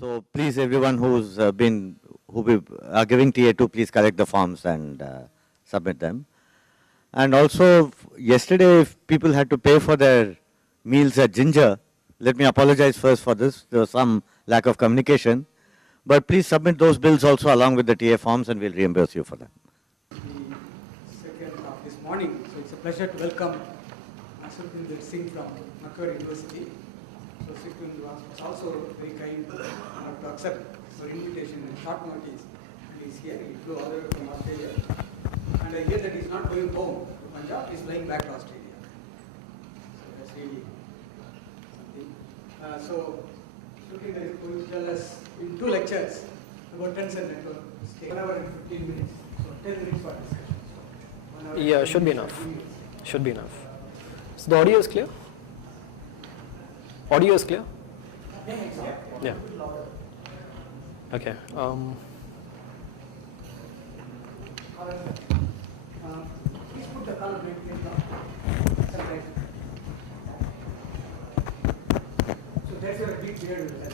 So please, everyone who are giving TA2, please collect the forms and submit them. And also, yesterday, if people had to pay for their meals at Ginger, let me apologize first for this. There was some lack of communication. But please submit those bills also along with the TA forms, and we'll reimburse you for them. The second of this morning, so it's a pleasure to welcome Ashutosh Singh from Macquarie University. So Sikun was also very kind to accept our invitation in short notice. And he's here, he flew all the way from Australia. And I hear that he's not going home to Punjab, he's flying back to Australia. So that's really something. So Shruti is going to tell us in 2 lectures about tensor network. 1 hour and 15 minutes. So 10 minutes for discussion. So yeah, should be enough. Should be enough. So the audio is clear? Audio is clear? Yeah. Okay. Please put the color right. So that's your big beard with that.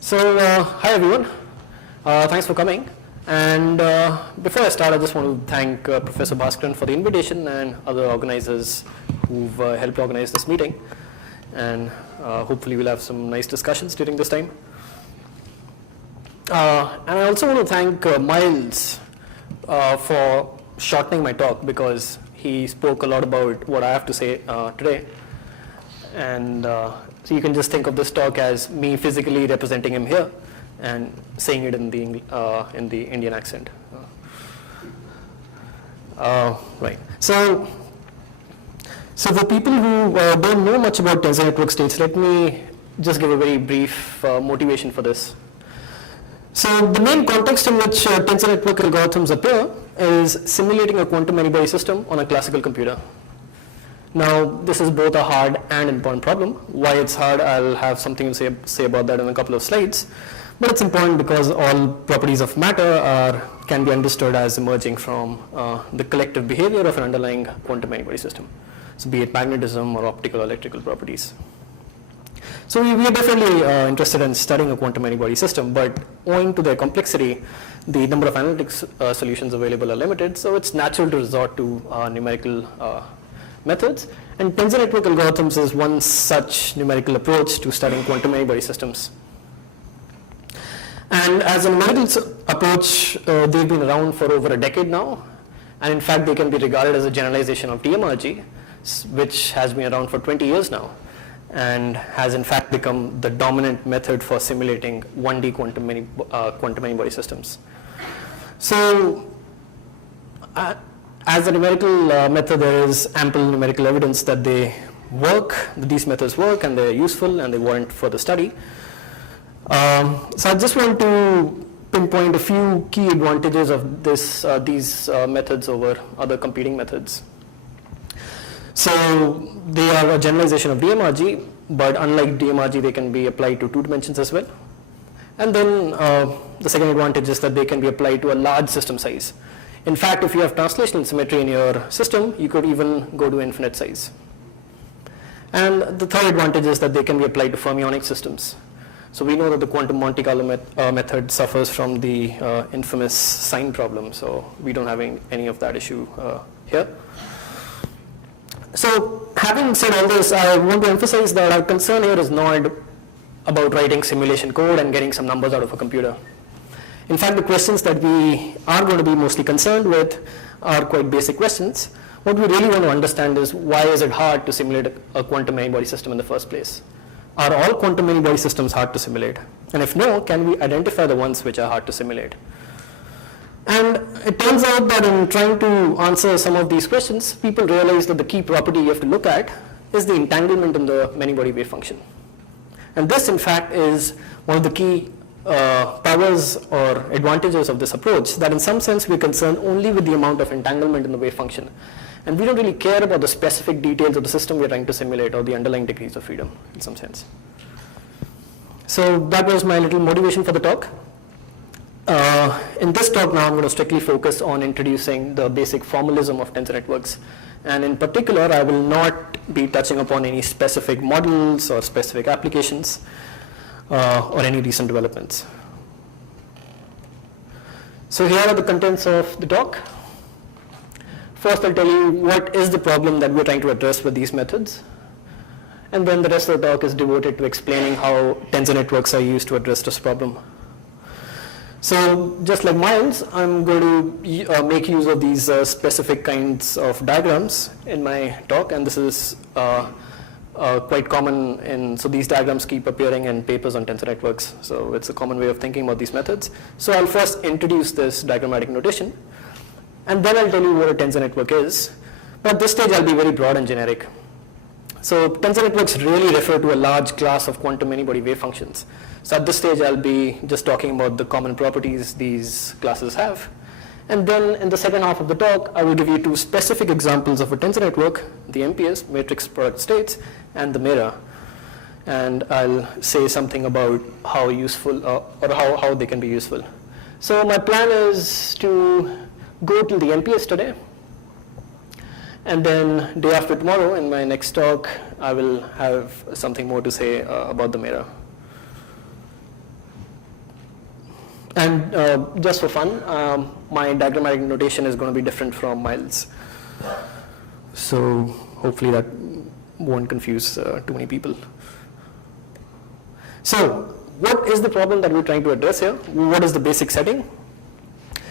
So, hi everyone. Thanks for coming. And before I start, I just want to thank Professor Bhaskaran for the invitation and other organizers who've helped organize this meeting. And hopefully we'll have some nice discussions during this time. And I also want to thank Miles for shortening my talk, because he spoke a lot about what I have to say today. And so you can just think of this talk as me physically representing him here and saying it in the Indian accent. Right. So for people who don't know much about tensor network states, let me just give a very brief motivation for this. So the main context in which tensor network algorithms appear is simulating a quantum many-body system on a classical computer. Now, this is both a hard and important problem. Why it's hard, I'll have something to say about that in a couple of slides. But it's important because all properties of matter can be understood as emerging from the collective behavior of an underlying quantum many-body system. So be it magnetism or optical or electrical properties. So we are definitely interested in studying a quantum many-body system, but owing to their complexity, the number of analytics solutions available are limited, so it's natural to resort to numerical methods, and tensor network algorithms is one such numerical approach to studying quantum many-body systems. And as a numerical approach, they've been around for over a decade now, and in fact they can be regarded as a generalization of DMRG, which has been around for 20 years now, and has in fact become the dominant method for simulating 1D quantum many-body systems. So as a numerical method, there is ample numerical evidence that they work, that these methods work, and they're useful, and they warrant further study. So I just want to pinpoint a few key advantages of these methods over other competing methods. So they are a generalization of DMRG, but unlike DMRG, they can be applied to 2 dimensions as well. And then the second advantage is that they can be applied to a large system size. In fact, if you have translational symmetry in your system, you could even go to infinite size. And the third advantage is that they can be applied to fermionic systems. So we know that the quantum Monte Carlo method suffers from the infamous sign problem, so we don't have any of that issue here. So having said all this, I want to emphasize that our concern here is not about writing simulation code and getting some numbers out of a computer. In fact, the questions that we are going to be mostly concerned with are quite basic questions. What we really want to understand is, why is it hard to simulate a quantum many-body system in the first place? Are all quantum many-body systems hard to simulate? And if no, can we identify the ones which are hard to simulate? And it turns out that in trying to answer some of these questions, people realize that the key property you have to look at is the entanglement in the many-body wave function. And this, in fact, is one of the key powers or advantages of this approach, that in some sense we're concerned only with the amount of entanglement in the wave function. And we don't really care about the specific details of the system we're trying to simulate or the underlying degrees of freedom in some sense. So that was my little motivation for the talk. In this talk now I'm going to strictly focus on introducing the basic formalism of tensor networks. And in particular, I will not be touching upon any specific models or specific applications or any recent developments. So here are the contents of the talk. First, I'll tell you what is the problem that we're trying to address with these methods. And then the rest of the talk is devoted to explaining how tensor networks are used to address this problem. So just like Miles, I'm going to make use of these specific kinds of diagrams in my talk, and this is quite common so these diagrams keep appearing in papers on tensor networks, so it's a common way of thinking about these methods. So I'll first introduce this diagrammatic notation, and then I'll tell you what a tensor network is. But at this stage I'll be very broad and generic. So tensor networks really refer to a large class of quantum many-body wave functions. So at this stage I'll be just talking about the common properties these classes have. And then in the second half of the talk, I will give you two specific examples of a tensor network, the MPS, matrix product states, and the mirror. And I'll say something about how useful, or how they can be useful. So my plan is to go to the MPS today. And then day after tomorrow, in my next talk, I will have something more to say about the mirror. And just for fun, my diagrammatic notation is going to be different from Miles. So hopefully that won't confuse too many people. So what is the problem that we're trying to address here? What is the basic setting?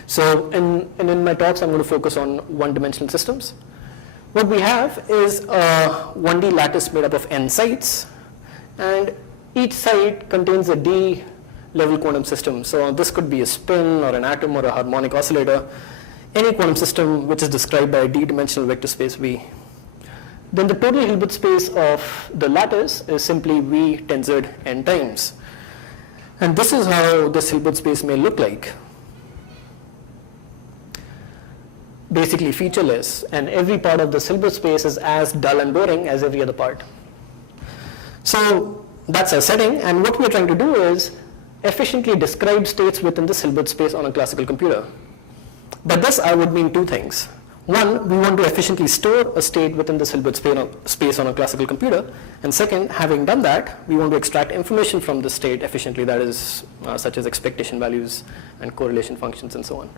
So in my talks, I'm going to focus on one-dimensional systems. What we have is a 1D lattice made up of n sites, and each site contains a d-level quantum system. So this could be a spin or an atom or a harmonic oscillator, any quantum system which is described by a d-dimensional vector space V. Then the total Hilbert space of the lattice is simply V tensored n times. And this is how this Hilbert space may look like. Basically featureless, and every part of this Hilbert space is as dull and boring as every other part. So that's our setting, and what we're trying to do is efficiently describe states within this Hilbert space on a classical computer. By this I would mean two things. One, we want to efficiently store a state within this Hilbert space on a classical computer, and second, having done that, we want to extract information from the state efficiently, that is such as expectation values and correlation functions and so on.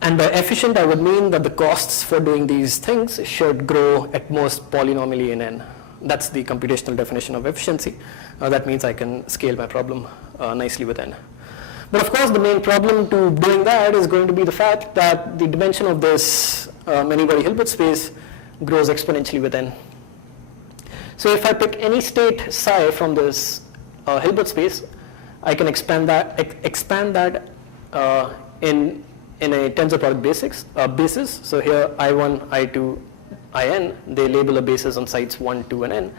And by efficient, I would mean that the costs for doing these things should grow at most polynomially in n. That's the computational definition of efficiency. That means I can scale my problem nicely with n. But of course, the main problem to doing that is going to be the fact that the dimension of this many-body Hilbert space grows exponentially with n. So if I pick any state psi from this Hilbert space, I can expand that in a tensor product basis. So here I1, I2, In, they label a basis on sites 1, 2, and n.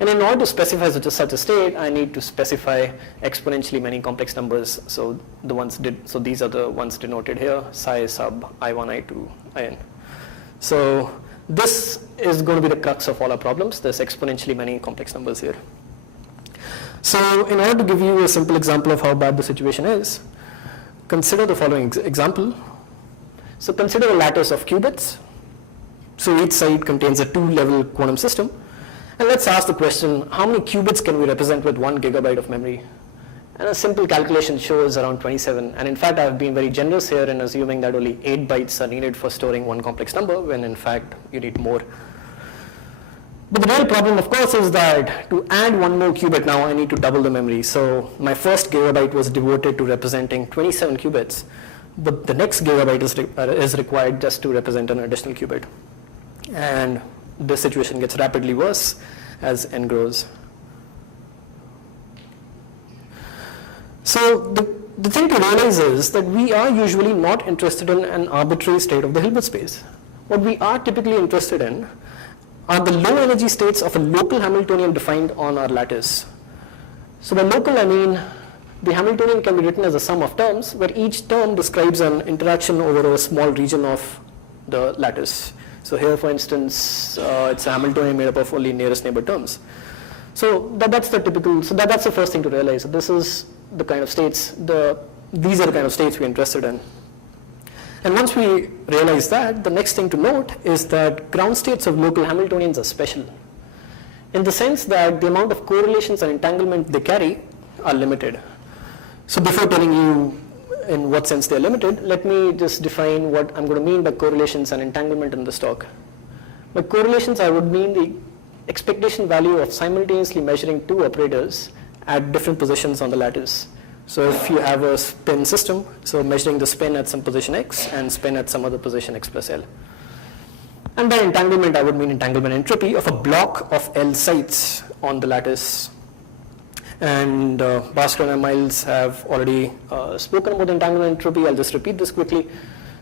And in order to specify such a state, I need to specify exponentially many complex numbers. So these are the ones denoted here: psi sub I1, I2, In. So this is going to be the crux of all our problems. There's exponentially many complex numbers here. So in order to give you a simple example of how bad the situation is, consider the following example. So consider a lattice of qubits. So each site contains a 2-level quantum system. And let's ask the question, how many qubits can we represent with 1 gigabyte of memory? And a simple calculation shows around 27. And in fact, I've been very generous here in assuming that only 8 bytes are needed for storing one complex number, when in fact you need more. But the real problem, of course, is that to add one more qubit now, I need to double the memory. So my first gigabyte was devoted to representing 27 qubits, but the next gigabyte is required just to represent an additional qubit. And this situation gets rapidly worse as n grows. So the thing to realize is that we are usually not interested in an arbitrary state of the Hilbert space. What we are typically interested in are the low energy states of a local Hamiltonian defined on our lattice. So by local, I mean the Hamiltonian can be written as a sum of terms where each term describes an interaction over a small region of the lattice. So here, for instance, it's a Hamiltonian made up of only nearest neighbor terms. So that's the typical, so that's the first thing to realize. This is the kind of states, these are the kind of states we're interested in. And once we realize that, the next thing to note is that ground states of local Hamiltonians are special, in the sense that the amount of correlations and entanglement they carry are limited. So before telling you in what sense they're limited, let me just define what I'm going to mean by correlations and entanglement in this talk. By correlations, I would mean the expectation value of simultaneously measuring two operators at different positions on the lattice. So if you have a spin system, so measuring the spin at some position x and spin at some other position x plus L. And by entanglement, I would mean entanglement entropy of a block of L sites on the lattice. And Bhaskar and Miles have already spoken about entanglement entropy. I'll just repeat this quickly.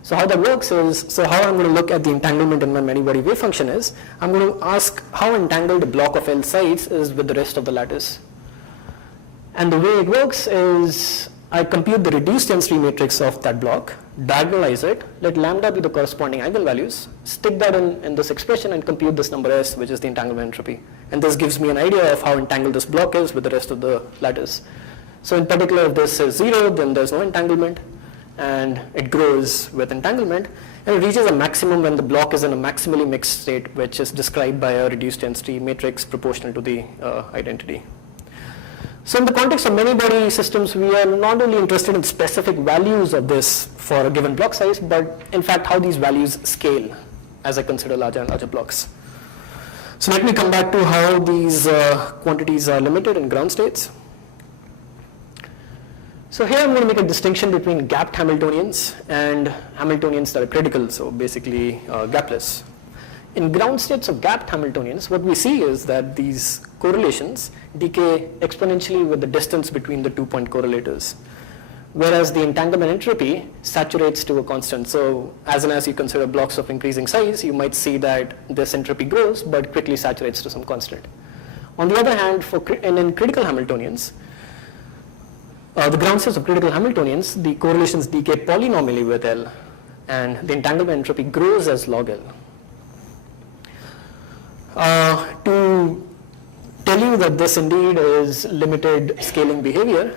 So how that works is, so how I'm going to look at the entanglement in my many-body wave function is, I'm going to ask how entangled a block of L sites is with the rest of the lattice. And the way it works is I compute the reduced density matrix of that block, diagonalize it, let lambda be the corresponding eigenvalues, stick that in this expression and compute this number S, which is the entanglement entropy. And this gives me an idea of how entangled this block is with the rest of the lattice. So in particular, if this is 0, then there's no entanglement, and it grows with entanglement, and it reaches a maximum when the block is in a maximally mixed state, which is described by a reduced density matrix proportional to the identity. So in the context of many-body systems, we are not only interested in specific values of this for a given block size, but in fact how these values scale as I consider larger and larger blocks. So let me come back to how these quantities are limited in ground states. So here I'm going to make a distinction between gapped Hamiltonians and Hamiltonians that are critical, so basically gapless. In ground states of gapped Hamiltonians, what we see is that these correlations decay exponentially with the distance between the 2-point correlators, whereas the entanglement entropy saturates to a constant. So as and as you consider blocks of increasing size, you might see that this entropy grows but quickly saturates to some constant. On the other hand, in critical Hamiltonians, the ground states of critical Hamiltonians, the correlations decay polynomially with L, and the entanglement entropy grows as log L. To tell you that this indeed is limited scaling behavior,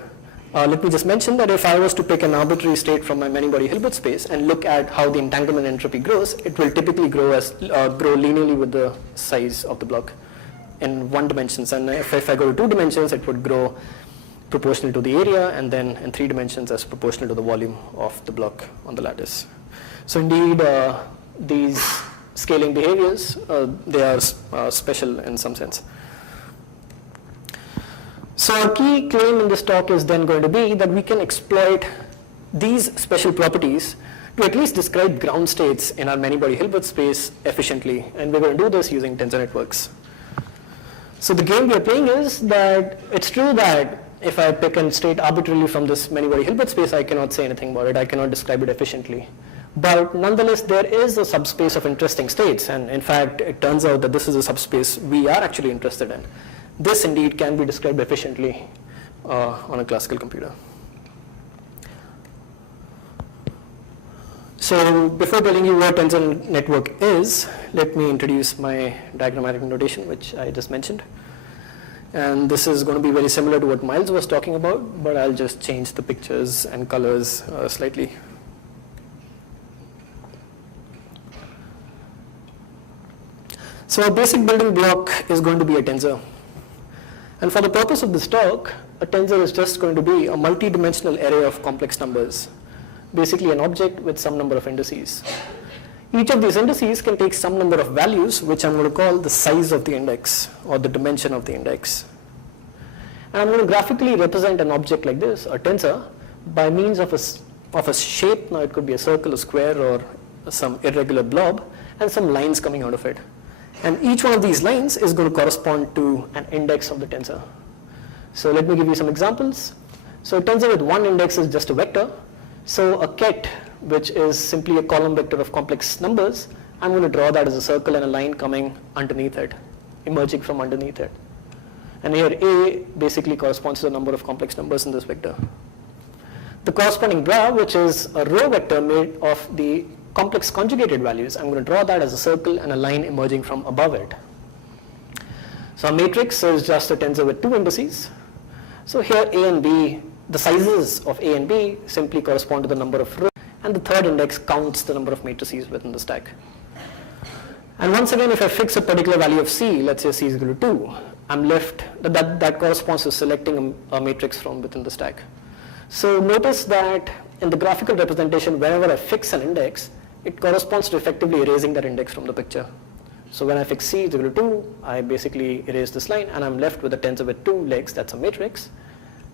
let me just mention that if I was to pick an arbitrary state from my many-body Hilbert space and look at how the entanglement entropy grows, it will typically grow linearly with the size of the block in 1 dimension. And if I go to 2 dimensions, it would grow proportional to the area, and then in 3 dimensions as proportional to the volume of the block on the lattice. So indeed, these scaling behaviors, they are special in some sense. So our key claim in this talk is then going to be that we can exploit these special properties to at least describe ground states in our many-body Hilbert space efficiently, and we're going to do this using tensor networks. So the game we are playing is that it's true that if I pick a state arbitrarily from this many-body Hilbert space, I cannot say anything about it, I cannot describe it efficiently. But nonetheless, there is a subspace of interesting states, and in fact, it turns out that this is a subspace we are actually interested in. This indeed can be described efficiently on a classical computer. So before telling you what tensor network is, let me introduce my diagrammatic notation, which I just mentioned. And this is going to be very similar to what Miles was talking about, but I'll just change the pictures and colors slightly. So our basic building block is going to be a tensor. And for the purpose of this talk, a tensor is just going to be a multi-dimensional array of complex numbers, basically an object with some number of indices. Each of these indices can take some number of values, which I'm going to call the size of the index or the dimension of the index. And I'm going to graphically represent an object like this, a tensor, by means of a shape. Now it could be a circle, a square, or some irregular blob, and some lines coming out of it. And each one of these lines is going to correspond to an index of the tensor. So let me give you some examples. So a tensor with one index is just a vector. So a ket, which is simply a column vector of complex numbers, I'm going to draw that as a circle and a line coming underneath it, emerging from underneath it. And here A basically corresponds to the number of complex numbers in this vector. The corresponding bra, which is a row vector made of the complex conjugated values, I'm going to draw that as a circle and a line emerging from above it. So a matrix is just a tensor with two indices. So here A and B, the sizes of A and B simply correspond to the number of rows, and the third index counts the number of matrices within the stack. And once again, if I fix a particular value of C, let's say C is equal to 2, I'm left, that corresponds to selecting a matrix from within the stack. So notice that in the graphical representation, whenever I fix an index, it corresponds to effectively erasing that index from the picture. So when I fix C is equal to 2, I basically erase this line, and I'm left with a tensor with two legs, that's a matrix,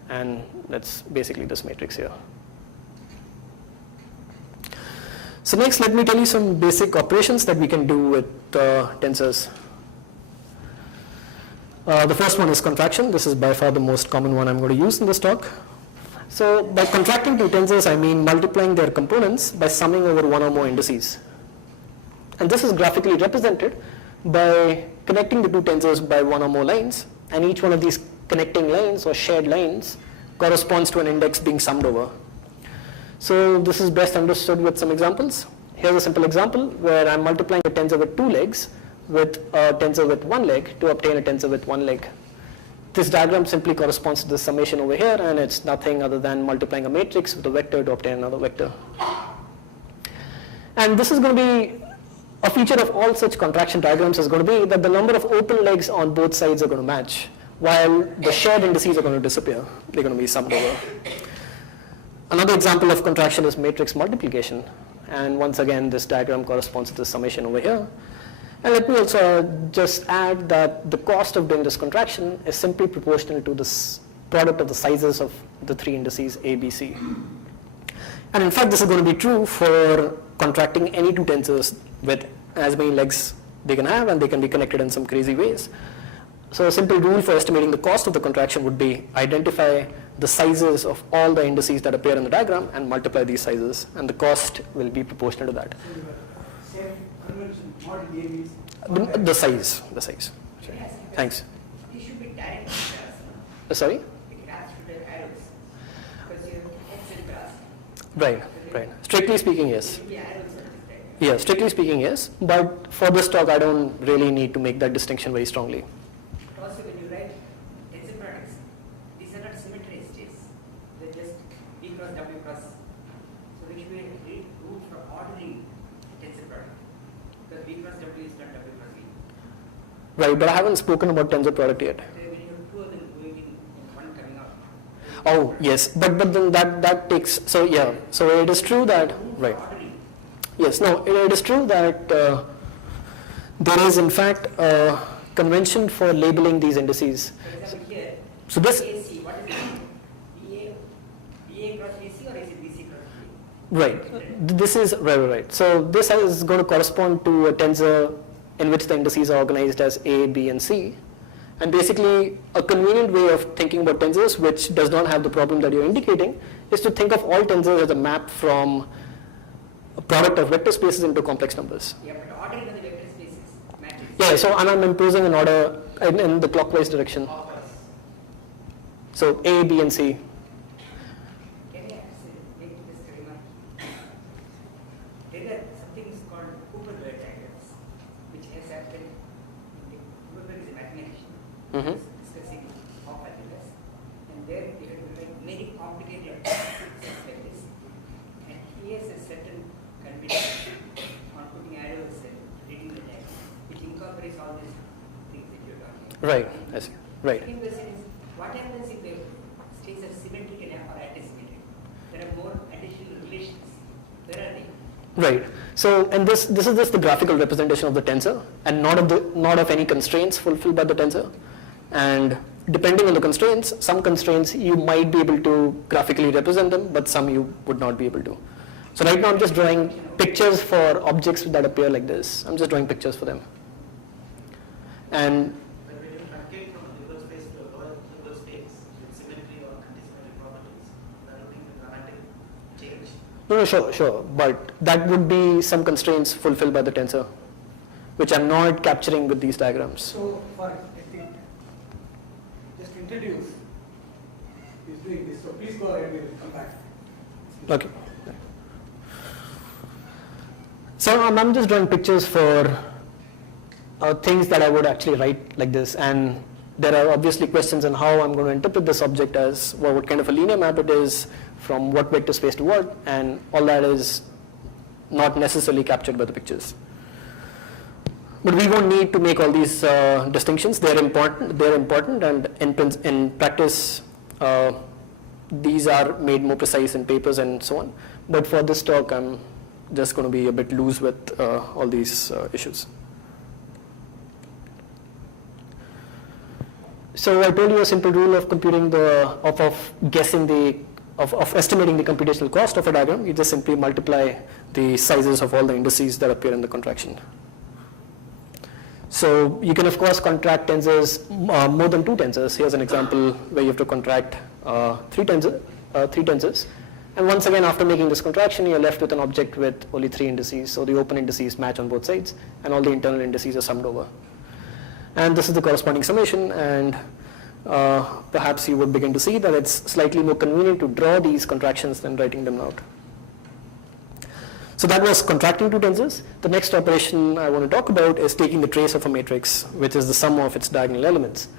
and that's basically this matrix here. So next, let me tell you some basic operations that we can do with tensors. The first one is contraction. This is by far the most common one I'm going to use in this talk. So by contracting two tensors, I mean multiplying their components by summing over one or more indices. And this is graphically represented by connecting the two tensors by one or more lines, and each one of these connecting lines or shared lines corresponds to an index being summed over. So this is best understood with some examples. Here's a simple example where I'm multiplying a tensor with two legs with a tensor with one leg to obtain a tensor with one leg. This diagram simply corresponds to the summation over here, and it's nothing other than multiplying a matrix with a vector to obtain another vector. And this is going to be a feature of all such contraction diagrams is going to be that the number of open legs on both sides are going to match, while the shared indices are going to disappear. They're going to be summed over. Another example of contraction is matrix multiplication. And once again, this diagram corresponds to the summation over here. And let me also just add that the cost of doing this contraction is simply proportional to this product of the sizes of the three indices A, B, C. And in fact, this is going to be true for contracting any two tensors with as many legs they can have, and they can be connected in some crazy ways. So a simple rule for estimating the cost of the contraction would be identify the sizes of all the indices that appear in the diagram and multiply these sizes, and the cost will be proportional to that. So same convention, model A is The size. Sorry. Yes, Thanks. it should be direct Sorry? it has to be arrows because you X and class. Right. Strictly speaking, yes. It should be arrows on this diagram. Yeah, strictly speaking, yes. But for this talk, I don't really need to make that distinction very strongly. Also, when you write tensor products, these are not symmetry states. They're just B cross W cross. So we should read rule for ordering tensor product. Because B cross W is not W cross B. Right, but I haven't spoken about tensor product yet. So when you have two of them going in and one coming out. Oh, yes, but then that takes, so yeah, so it is true that, right. Ordering. Yes, no, it is true that there is in fact a convention for labeling these indices. For example, here, So this, AC, what is it? BA cross BC or is it BC cross B? right, this is, right. So this is going to correspond to a tensor in which the indices are organized as A, B, and C. And basically, a convenient way of thinking about tensors, which does not have the problem that you're indicating, is to think of all tensors as a map from a product of vector spaces into complex numbers. Yeah, but ordering of the vector spaces matrix. Yeah, so and I'm imposing an order in the clockwise direction. So A, B, and C. Can I make this remark? There are something called Cooper-Ware diagrams, which has happened. Cooper is a mathematician discussing of algebras, and there you have to write very complicated systems like this. And he has a certain convention on putting arrows and reading the text, which incorporates all these things that you're talking about. Right, I see. Right. Second question is, what happens if the states are symmetric or antisymmetric? There are more additional relations. Where are they? Right. So, and this is just the graphical representation of the tensor, and not of any constraints fulfilled by the tensor. And depending on the constraints, some constraints you might be able to graphically represent them, but some you would not be able to. So right now I'm just drawing pictures for objects that appear like this. I'm just drawing pictures for them. And But when you truncate from a Hilbert space to a lower Hilbert space with symmetry or antisymmetry properties, that would be the dramatic change. no, sure. But that would be some constraints fulfilled by the tensor, which I'm not capturing with these diagrams. so for I think introduce who is doing this. So please go ahead, we'll come back. Okay. So I'm just drawing pictures for things that I would actually write like this, and there are obviously questions on how I'm going to interpret this object as what kind of a linear map it is, from what vector space to what, and all that is not necessarily captured by the pictures. But we won't need to make all these distinctions. They're important, and in practice, these are made more precise in papers and so on. But for this talk, I'm just going to be a bit loose with all these issues. So I told you a simple rule of computing of estimating the computational cost of a diagram. You just simply multiply the sizes of all the indices that appear in the contraction. So you can of course contract tensors, more than 2 tensors. Here's an example where you have to contract 3 tensors. And once again, after making this contraction, you're left with an object with only 3 indices. So the open indices match on both sides, and all the internal indices are summed over. And this is the corresponding summation, and perhaps you would begin to see that it's slightly more convenient to draw these contractions than writing them out. So that was contracting 2 tensors. The next operation I want to talk about is taking the trace of a matrix, which is the sum of its diagonal elements.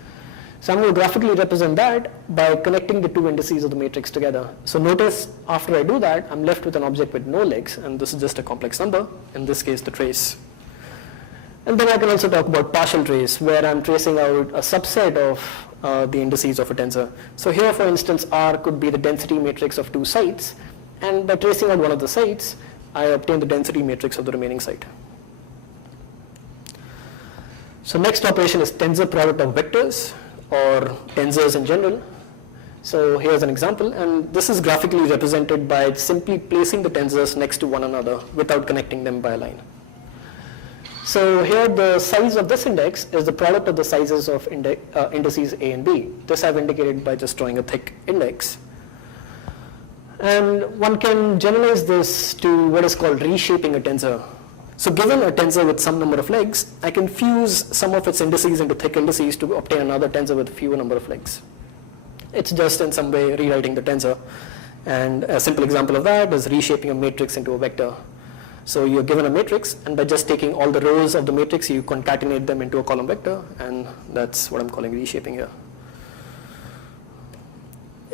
So I'm going to graphically represent that by connecting the 2 indices of the matrix together. So notice after I do that, I'm left with an object with no legs, and this is just a complex number, in this case the trace. And then I can also talk about partial trace, where I'm tracing out a subset of the indices of a tensor. So here, for instance, R could be the density matrix of 2 sites, and by tracing out one of the sites, I obtain the density matrix of the remaining site. So next operation is tensor product of vectors, or tensors in general. So here's an example, and this is graphically represented by simply placing the tensors next to one another without connecting them by a line. So here the size of this index is the product of the sizes of indices A and B. This I've indicated by just drawing a thick index. And one can generalize this to what is called reshaping a tensor. So given a tensor with some number of legs, I can fuse some of its indices into thick indices to obtain another tensor with fewer number of legs. It's just in some way rewriting the tensor. And a simple example of that is reshaping a matrix into a vector. So you're given a matrix, and by just taking all the rows of the matrix, you concatenate them into a column vector, and that's what I'm calling reshaping here.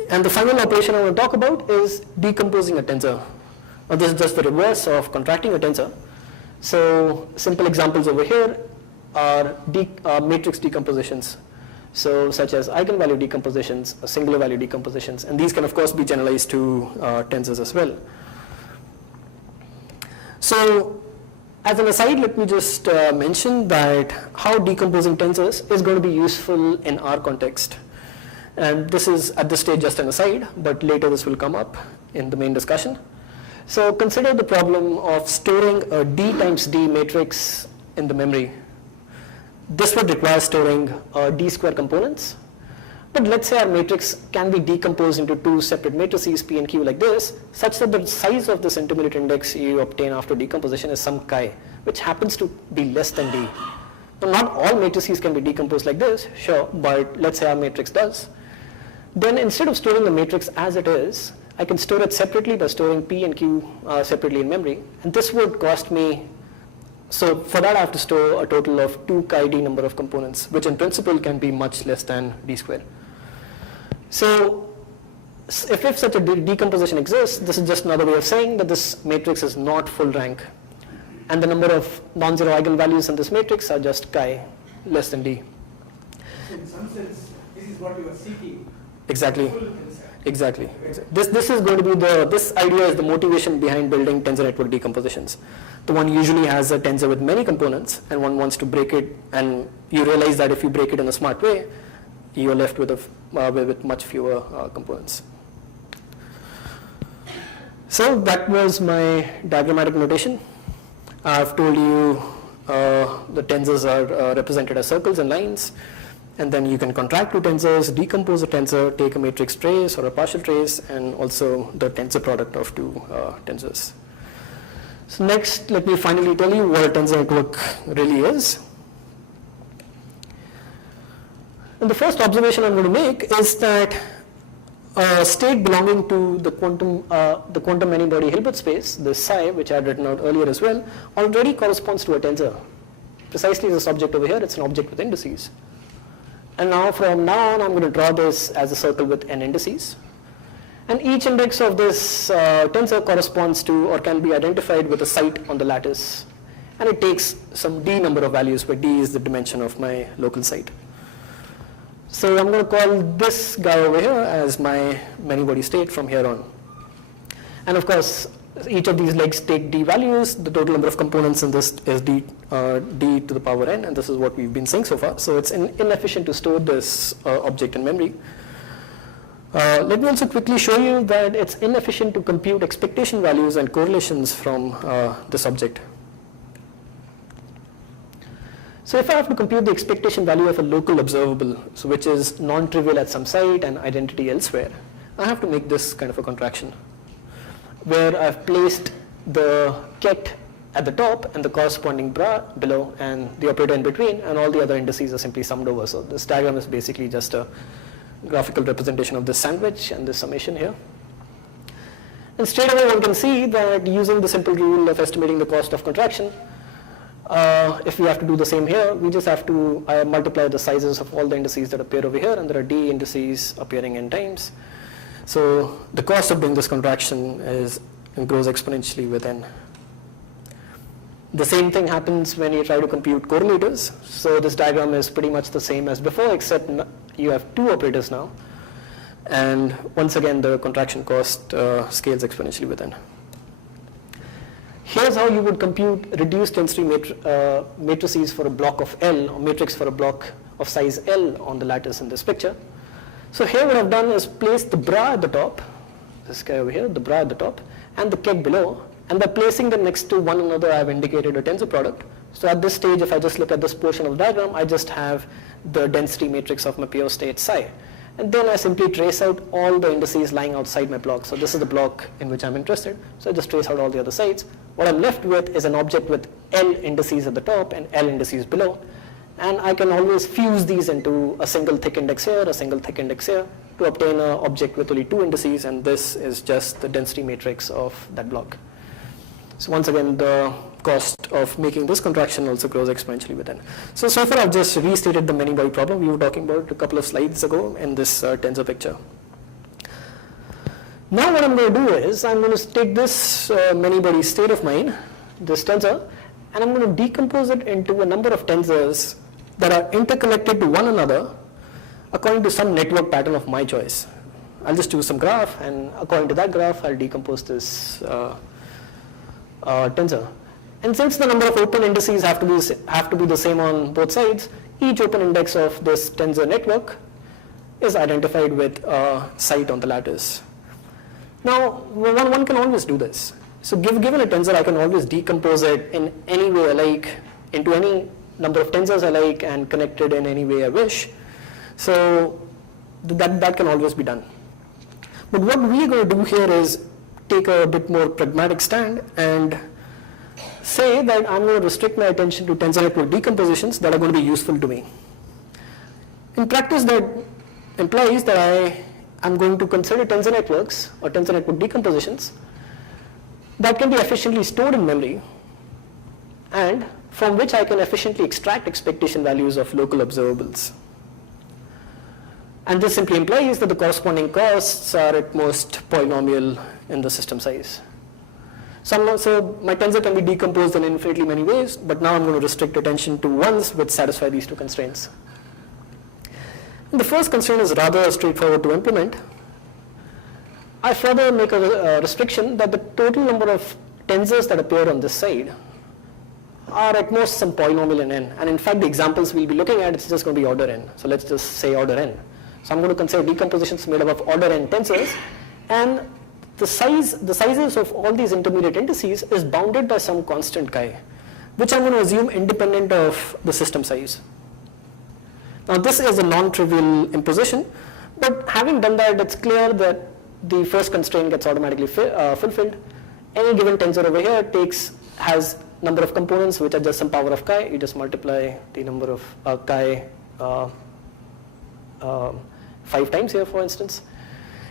And the final operation I want to talk about is decomposing a tensor. Now this is just the reverse of contracting a tensor. So simple examples over here are matrix decompositions. So such as eigenvalue decompositions, singular value decompositions, and these can of course be generalized to tensors as well. So as an aside, let me just mention that how decomposing tensors is going to be useful in our context. And this is at this stage just an aside, but later this will come up in the main discussion. So consider the problem of storing a D times D matrix in the memory. This would require storing D square components. But let's say our matrix can be decomposed into 2 separate matrices, P and Q, like this, such that the size of this intermediate index you obtain after decomposition is some chi, which happens to be less than D. Now, not all matrices can be decomposed like this, sure, but let's say our matrix does. Then instead of storing the matrix as it is, I can store it separately by storing P and Q separately in memory. And this would cost me, so for that I have to store a total of 2 chi D number of components, which in principle can be much less than D squared. So if such a decomposition exists, this is just another way of saying that this matrix is not full rank. And the number of non-zero eigenvalues in this matrix are just chi less than D. So in some sense, this is what you are seeking. Exactly. Exactly. This is going to be this idea is the motivation behind building tensor network decompositions. The one usually has a tensor with many components, and one wants to break it, and you realize that if you break it in a smart way, you're left with much fewer components. So that was my diagrammatic notation. I've told you the tensors are represented as circles and lines. And then you can contract 2 tensors, decompose a tensor, take a matrix trace or a partial trace, and also the tensor product of 2 tensors. So next, let me finally tell you what a tensor network really is. And the first observation I'm going to make is that a state belonging to the quantum many-body Hilbert space, this psi, which I had written out earlier as well, already corresponds to a tensor. Precisely this object over here, it's an object with indices. And now from now on, I'm going to draw this as a circle with n indices. And each index of this tensor corresponds to or can be identified with a site on the lattice. And it takes some d number of values, where d is the dimension of my local site. So I'm going to call this guy over here as my many-body state from here on. And of course, each of these legs take d values. The total number of components in this is d to the power n, and this is what we've been saying so far. So it's inefficient to store this object in memory. Let me also quickly show you that it's inefficient to compute expectation values and correlations from this object. So if I have to compute the expectation value of a local observable, so which is non-trivial at some site and identity elsewhere, I have to make this kind of a contraction, where I've placed the ket at the top and the corresponding bra below and the operator in between, and all the other indices are simply summed over. So this diagram is basically just a graphical representation of this sandwich and this summation here. And straight away one can see that using the simple rule of estimating the cost of contraction, if we have to do the same here, we just have to multiply the sizes of all the indices that appear over here, and there are d indices appearing n times. So the cost of doing this contraction grows exponentially with n. The same thing happens when you try to compute correlators. So this diagram is pretty much the same as before, except you have two operators now. And once again, the contraction cost scales exponentially with n. Here's how you would compute reduced density matrices for a block of L, or matrix for a block of size L on the lattice in this picture. So here what I've done is placed the bra at the top, this guy over here, the bra at the top, and the ket below, and by placing them next to one another, I've indicated a tensor product. So at this stage, if I just look at this portion of the diagram, I just have the density matrix of my pure state psi. And then I simply trace out all the indices lying outside my block. So this is the block in which I'm interested. So I just trace out all the other sides. What I'm left with is an object with L indices at the top and L indices below. And I can always fuse these into a single thick index here, a single thick index here, to obtain an object with only two indices, and this is just the density matrix of that block. So once again, the cost of making this contraction also grows exponentially with n. So far I've just restated the many-body problem we were talking about a couple of slides ago in this tensor picture. Now what I'm going to do is, I'm going to take this many-body state of mine, this tensor, and I'm going to decompose it into a number of tensors that are interconnected to one another according to some network pattern of my choice. I'll just choose some graph, and according to that graph, I'll decompose this tensor. And since the number of open indices have to be the same on both sides, each open index of this tensor network is identified with a site on the lattice. Now, one can always do this. So given a tensor, I can always decompose it in any way I like, into any number of tensors I like, and connect it in any way I wish. So that can always be done. But what we're going to do here is take a bit more pragmatic stand and say that I'm going to restrict my attention to tensor network decompositions that are going to be useful to me. In practice, that implies that I'm going to consider tensor networks or tensor network decompositions that can be efficiently stored in memory and from which I can efficiently extract expectation values of local observables. And this simply implies that the corresponding costs are at most polynomial in the system size. So my tensor can be decomposed in infinitely many ways, but now I'm going to restrict attention to ones which satisfy these two constraints. And the first constraint is rather straightforward to implement. I further make a restriction that the total number of tensors that appear on this side are at most some polynomial in n. And in fact, the examples we'll be looking at, it's just going to be order n. So let's just say order n. So I'm going to consider decompositions made up of order n tensors, and the sizes of all these intermediate indices is bounded by some constant chi, which I'm going to assume independent of the system size. Now this is a non-trivial imposition, but having done that, it's clear that the first constraint gets automatically fulfilled. Any given tensor over here has number of components which are just some power of chi. You just multiply the number of chi 5 times here, for instance.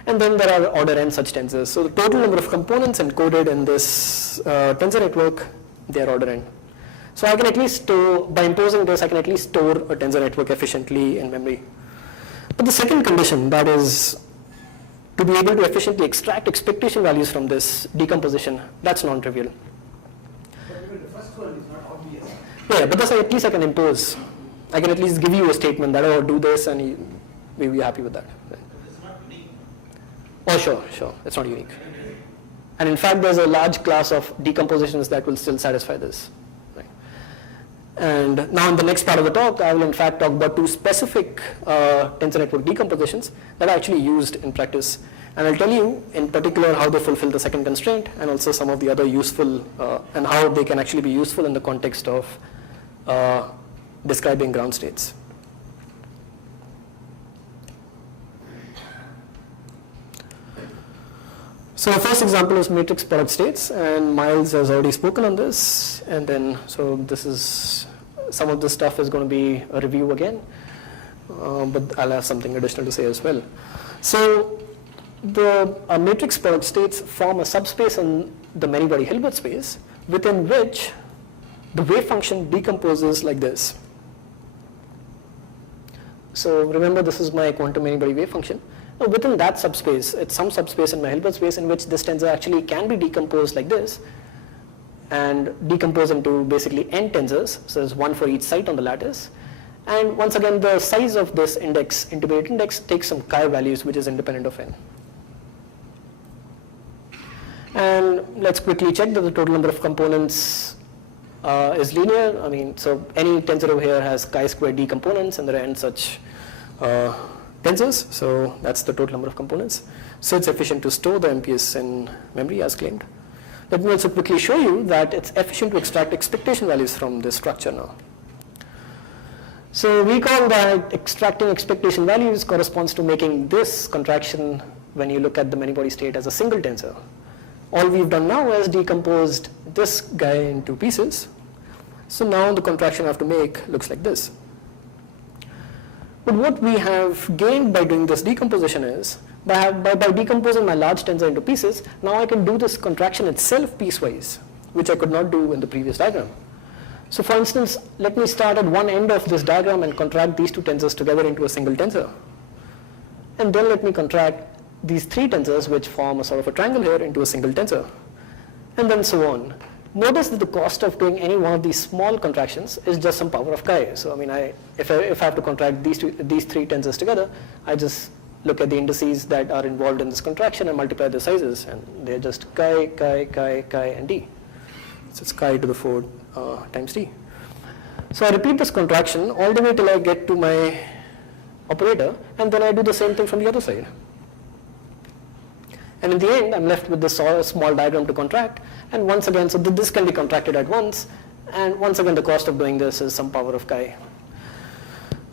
And then there are order n such tensors. So the total number of components encoded in this tensor network, they are order n. So I can at least store, by imposing this, I can at least store a tensor network efficiently in memory. But the second condition, that is to be able to efficiently extract expectation values from this decomposition, that's non-trivial. But even the first one is not obvious. Yeah, but that's at least I can impose. I can at least give you a statement that, oh, do this, and we'll be happy with that. But it's not unique. Oh, sure, it's not unique. And in fact, there's a large class of decompositions that will still satisfy this. Right? And now in the next part of the talk, I will in fact talk about 2 specific tensor network decompositions that are actually used in practice. And I'll tell you in particular how they fulfill the second constraint, and also some of the other useful, and how they can actually be useful in the context of describing ground states. So the first example is matrix product states, and Miles has already spoken on this, and then so this is, some of this stuff is going to be a review again, but I'll have something additional to say as well. So the matrix product states form a subspace in the many-body Hilbert space, within which the wave function decomposes like this. So remember, this is my quantum many-body wave function. Now within that subspace, it's some subspace in my Hilbert space in which this tensor actually can be decomposed like this, and decompose into basically n tensors, so there's one for each site on the lattice. And once again, the size of this index, intermediate index, takes some chi values which is independent of n. And let's quickly check that the total number of components is linear. I mean, so any tensor over here has chi squared d components, and there are n such tensors, so that's the total number of components. So it's efficient to store the MPS in memory as claimed. Let me also quickly show you that it's efficient to extract expectation values from this structure now. So recall that extracting expectation values corresponds to making this contraction when you look at the many-body state as a single tensor. All we've done now is decomposed this guy into pieces. So now the contraction I have to make looks like this. But what we have gained by doing this decomposition is, by decomposing my large tensor into pieces, now I can do this contraction itself piecewise, which I could not do in the previous diagram. So for instance, let me start at one end of this diagram and contract these 2 tensors together into a single tensor. And then let me contract these 3 tensors, which form a sort of a triangle here, into a single tensor. And then so on. Notice that the cost of doing any one of these small contractions is just some power of chi. So I mean, if I have to contract these 3 tensors together, I just look at the indices that are involved in this contraction and multiply the sizes, and they're just chi, and d. So it's chi to the 4 times d. So I repeat this contraction all the way till I get to my operator, and then I do the same thing from the other side. And in the end, I'm left with this small diagram to contract. And once again, so this can be contracted at once. And once again, the cost of doing this is some power of chi.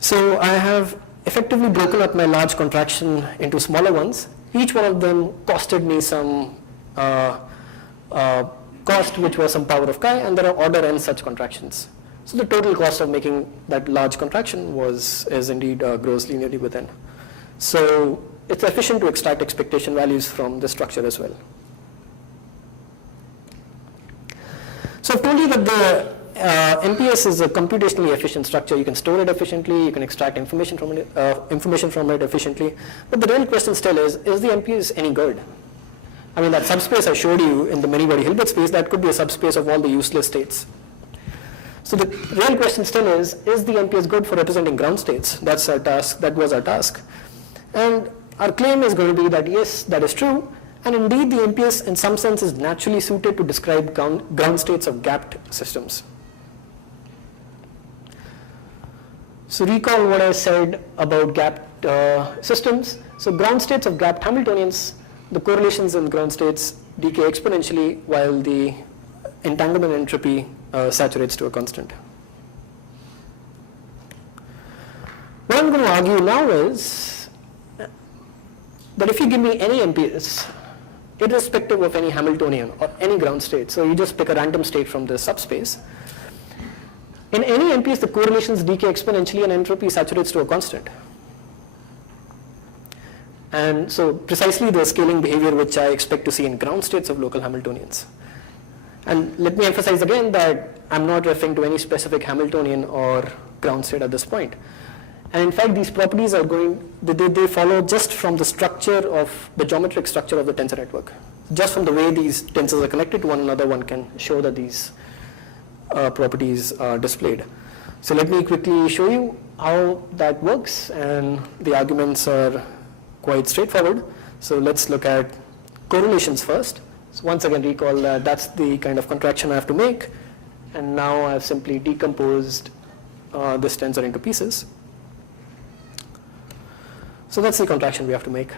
So I have effectively broken up my large contraction into smaller ones. Each one of them costed me some cost, which was some power of chi, and there are order n such contractions. So the total cost of making that large contraction is indeed grows linearly with n. So it's efficient to extract expectation values from this structure as well. So I've told you that the MPS is a computationally efficient structure. You can store it efficiently, you can extract information from it efficiently. But the real question still is the MPS any good? I mean, that subspace I showed you in the many-body Hilbert space, that could be a subspace of all the useless states. So the real question still is the MPS good for representing ground states? That's our task, that was our task. And our claim is going to be that yes, that is true, and indeed the MPS in some sense is naturally suited to describe ground states of gapped systems. So recall what I said about gapped systems. So ground states of gapped Hamiltonians, the correlations in ground states decay exponentially while the entanglement entropy saturates to a constant. What I'm going to argue now is that if you give me any MPS, irrespective of any Hamiltonian or any ground state, so you just pick a random state from this subspace, in any MPS the correlations decay exponentially and entropy saturates to a constant. And so precisely the scaling behavior which I expect to see in ground states of local Hamiltonians. And let me emphasize again that I'm not referring to any specific Hamiltonian or ground state at this point. And in fact, these properties are they follow just from the structure of the geometric structure of the tensor network. Just from the way these tensors are connected to one another, one can show that these properties are displayed. So let me quickly show you how that works, and the arguments are quite straightforward. So let's look at correlations first. So once again, recall that that's the kind of contraction I have to make, and now I've simply decomposed this tensor into pieces. So that's the contraction we have to make.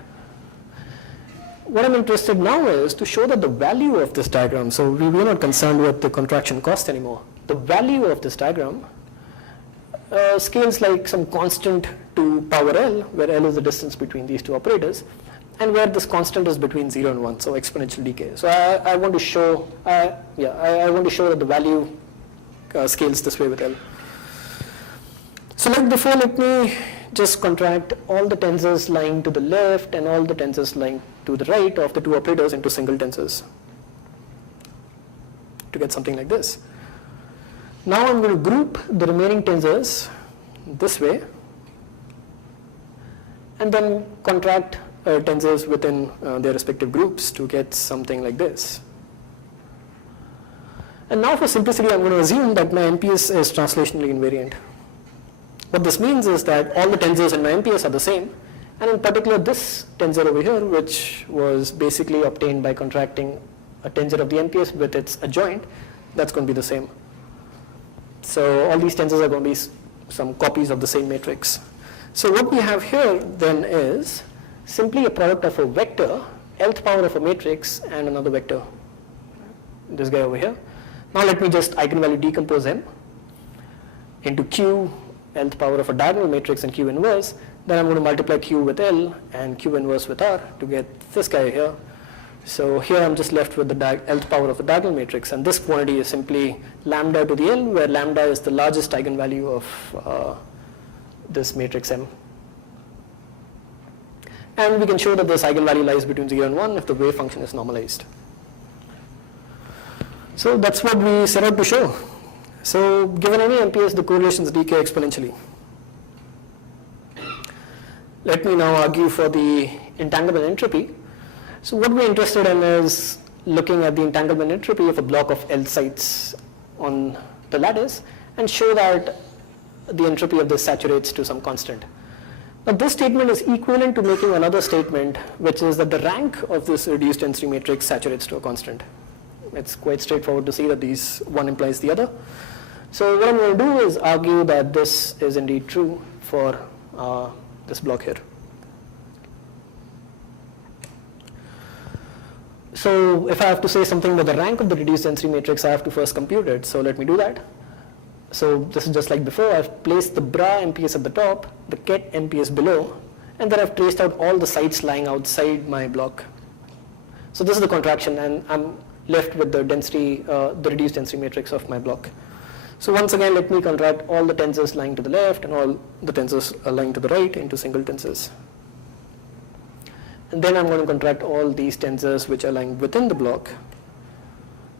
What I'm interested now is to show that the value of this diagram, so we're not concerned with the contraction cost anymore. The value of this diagram scales like some constant to power L, where L is the distance between these two operators, and where this constant is between 0 and 1, so exponential decay. So I want to show, I want to show that the value scales this way with L. So like before, let me just contract all the tensors lying to the left and all the tensors lying to the right of the two operators into single tensors to get something like this. Now I'm going to group the remaining tensors this way and then contract tensors within their respective groups to get something like this. And now for simplicity, I'm going to assume that my MPS is translationally invariant. What this means is that all the tensors in my MPS are the same, and in particular this tensor over here, which was basically obtained by contracting a tensor of the MPS with its adjoint, that's going to be the same. So all these tensors are going to be some copies of the same matrix. So what we have here then is simply a product of a vector, nth power of a matrix, and another vector, this guy over here. Now let me just eigenvalue decompose M into Q, nth power of a diagonal matrix, and Q inverse. Then I'm going to multiply Q with L and Q inverse with R to get this guy here. So here I'm just left with the nth power of the diagonal matrix, and this quantity is simply lambda to the L, where lambda is the largest eigenvalue of this matrix M. And we can show that this eigenvalue lies between 0 and 1 if the wave function is normalized. So that's what we set out to show. So given any MPS, the correlations decay exponentially. Let me now argue for the entanglement entropy. So what we're interested in is looking at the entanglement entropy of a block of L sites on the lattice and show that the entropy of this saturates to some constant. Now this statement is equivalent to making another statement, which is that the rank of this reduced density matrix saturates to a constant. It's quite straightforward to see that these one implies the other. So what I'm going to do is argue that this is indeed true for this block here. So if I have to say something about the rank of the reduced density matrix, I have to first compute it. So let me do that. So this is just like before. I've placed the bra MPS at the top, the ket MPS below, and then I've traced out all the sites lying outside my block. So this is the contraction, and I'm left with the density, the reduced density matrix of my block. So once again, let me contract all the tensors lying to the left and all the tensors lying to the right into single tensors. And then I'm going to contract all these tensors which are lying within the block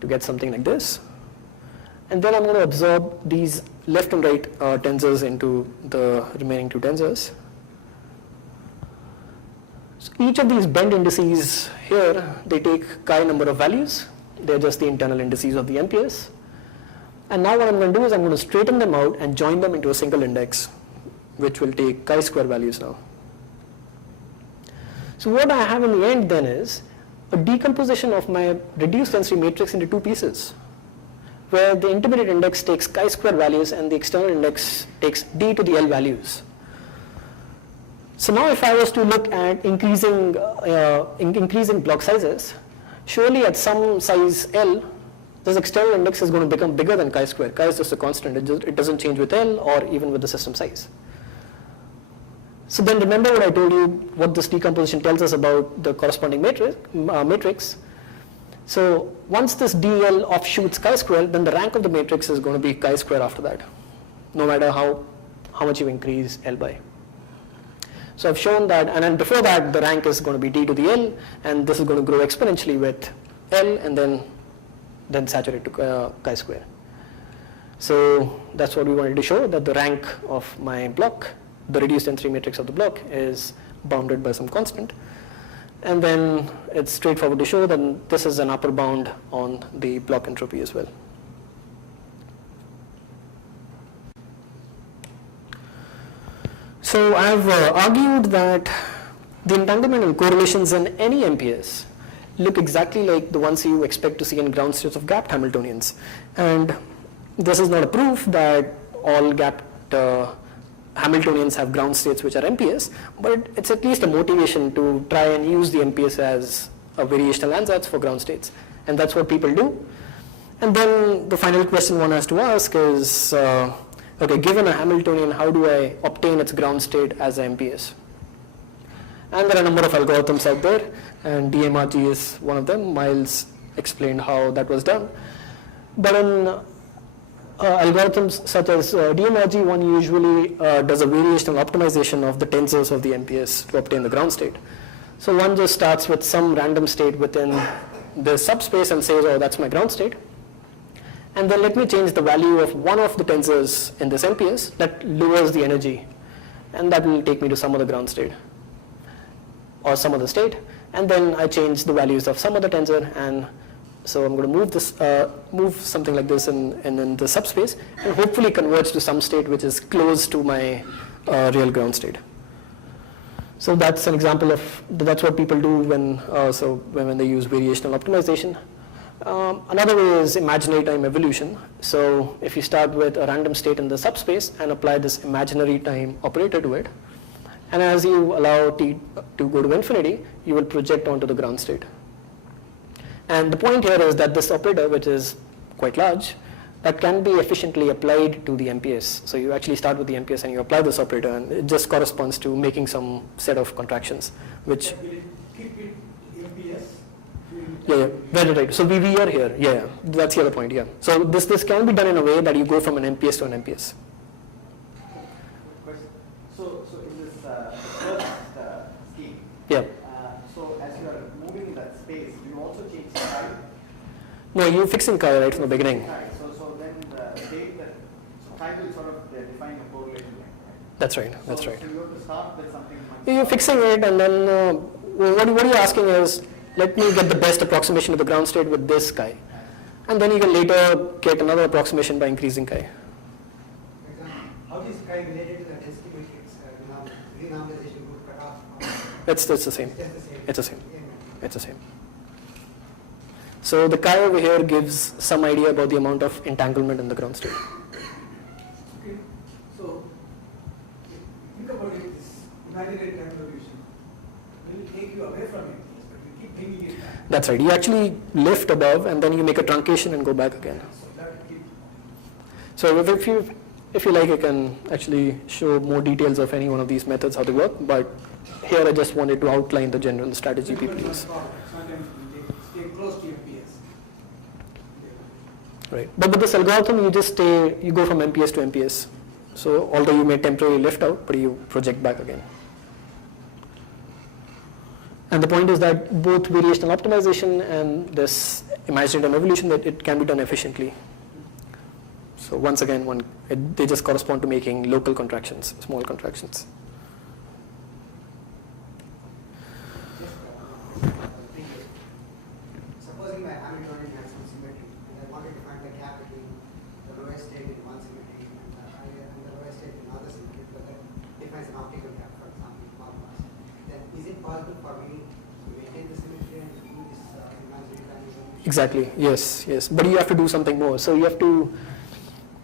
to get something like this. And then I'm going to absorb these left and right tensors into the remaining two tensors. So each of these bend indices here, they take chi number of values. They're just the internal indices of the MPS. And now what I'm going to do is I'm going to straighten them out and join them into a single index, which will take chi square values now. So what I have in the end then is a decomposition of my reduced density matrix into two pieces, where the intermediate index takes chi square values and the external index takes d to the L values. So now if I was to look at increasing block sizes, surely at some size L, this external index is going to become bigger than chi square. Chi is just a constant. It doesn't change with L or even with the system size. So then remember what I told you, what this decomposition tells us about the corresponding matrix. So once this DL offshoots chi square, then the rank of the matrix is going to be chi square after that, no matter how much you increase L by. So I've shown that, and then before that, the rank is going to be d to the L, and this is going to grow exponentially with L, and then saturate to chi square. So that's what we wanted to show, that the rank of my block, the reduced density matrix of the block, is bounded by some constant. And then it's straightforward to show that this is an upper bound on the block entropy as well. So I've argued that the entanglement and correlations in any MPS look exactly like the ones you expect to see in ground states of gapped Hamiltonians. And this is not a proof that all gapped Hamiltonians have ground states which are MPS, but it's at least a motivation to try and use the MPS as a variational ansatz for ground states. And that's what people do. And then the final question one has to ask is, okay, given a Hamiltonian, how do I obtain its ground state as an MPS? And there are a number of algorithms out there, and DMRG is one of them. Miles explained how that was done. But in algorithms such as DMRG, one usually does a variational optimization of the tensors of the MPS to obtain the ground state. So one just starts with some random state within the subspace and says, oh, that's my ground state. And then let me change the value of one of the tensors in this MPS that lowers the energy. And that will take me to some other ground state or some other state. And then I change the values of some other tensor, and so I'm going to move this, move something like this in the subspace, and hopefully converge to some state which is close to my real ground state. So that's an example of, that's what people do when they use variational optimization. Another way is imaginary time evolution. So if you start with a random state in the subspace and apply this imaginary time operator to it, and as you allow t to go to infinity, you will project onto the ground state. And the point here is that this operator, which is quite large, that can be efficiently applied to the MPS. So you actually start with the MPS and you apply this operator, and it just corresponds to making some set of contractions, which... Will it keep it MPS? Yeah, right. So we are here. Yeah, that's the other point. Yeah. So this can be done in a way that you go from an MPS to an MPS. So in this first scheme, Yeah. so as you are moving in that space, you also change chi? No, you're fixing chi right from the beginning. So then the state that, so chi will sort of define a correlation length, right? That's right. That's So right. you have to start with something much You're fixing it, and then what you're asking is, let me get the best approximation to the ground state with this chi. And then you can later get another approximation by increasing chi. For example, how is chi related to the density matrix renormalization group cutoff? It's the same. It's just the same. It's the same. Yeah. It's the same. So the chi over here gives some idea about the amount of entanglement in the ground state. Okay. So, think about it, this imaginary time evolution will take you away from it, but you keep bringing it back. That's right. You actually lift above, and then you make a truncation and go back again. So that will keep. So if you like, I can actually show more details of any one of these methods, how they work, but here I just wanted to outline the general strategy people use. Sometimes you stay close to your PS. Right. But with this algorithm, you go from MPS to MPS. So although you may temporarily lift out, but you project back again. And the point is that both variational optimization and this imaginary time evolution, that it can be done efficiently. So once again, they just correspond to making local contractions, small contractions. Supposing my Hamiltonian has some symmetry, and I wanted to find the gap between the lowest state in one symmetry and the lowest state in another symmetry, but that defines an optical gap, for example, modulus. Then is it possible for me to maintain the symmetry and do this imaginary time evolution? Exactly, yes. But you have to do something more. So you have to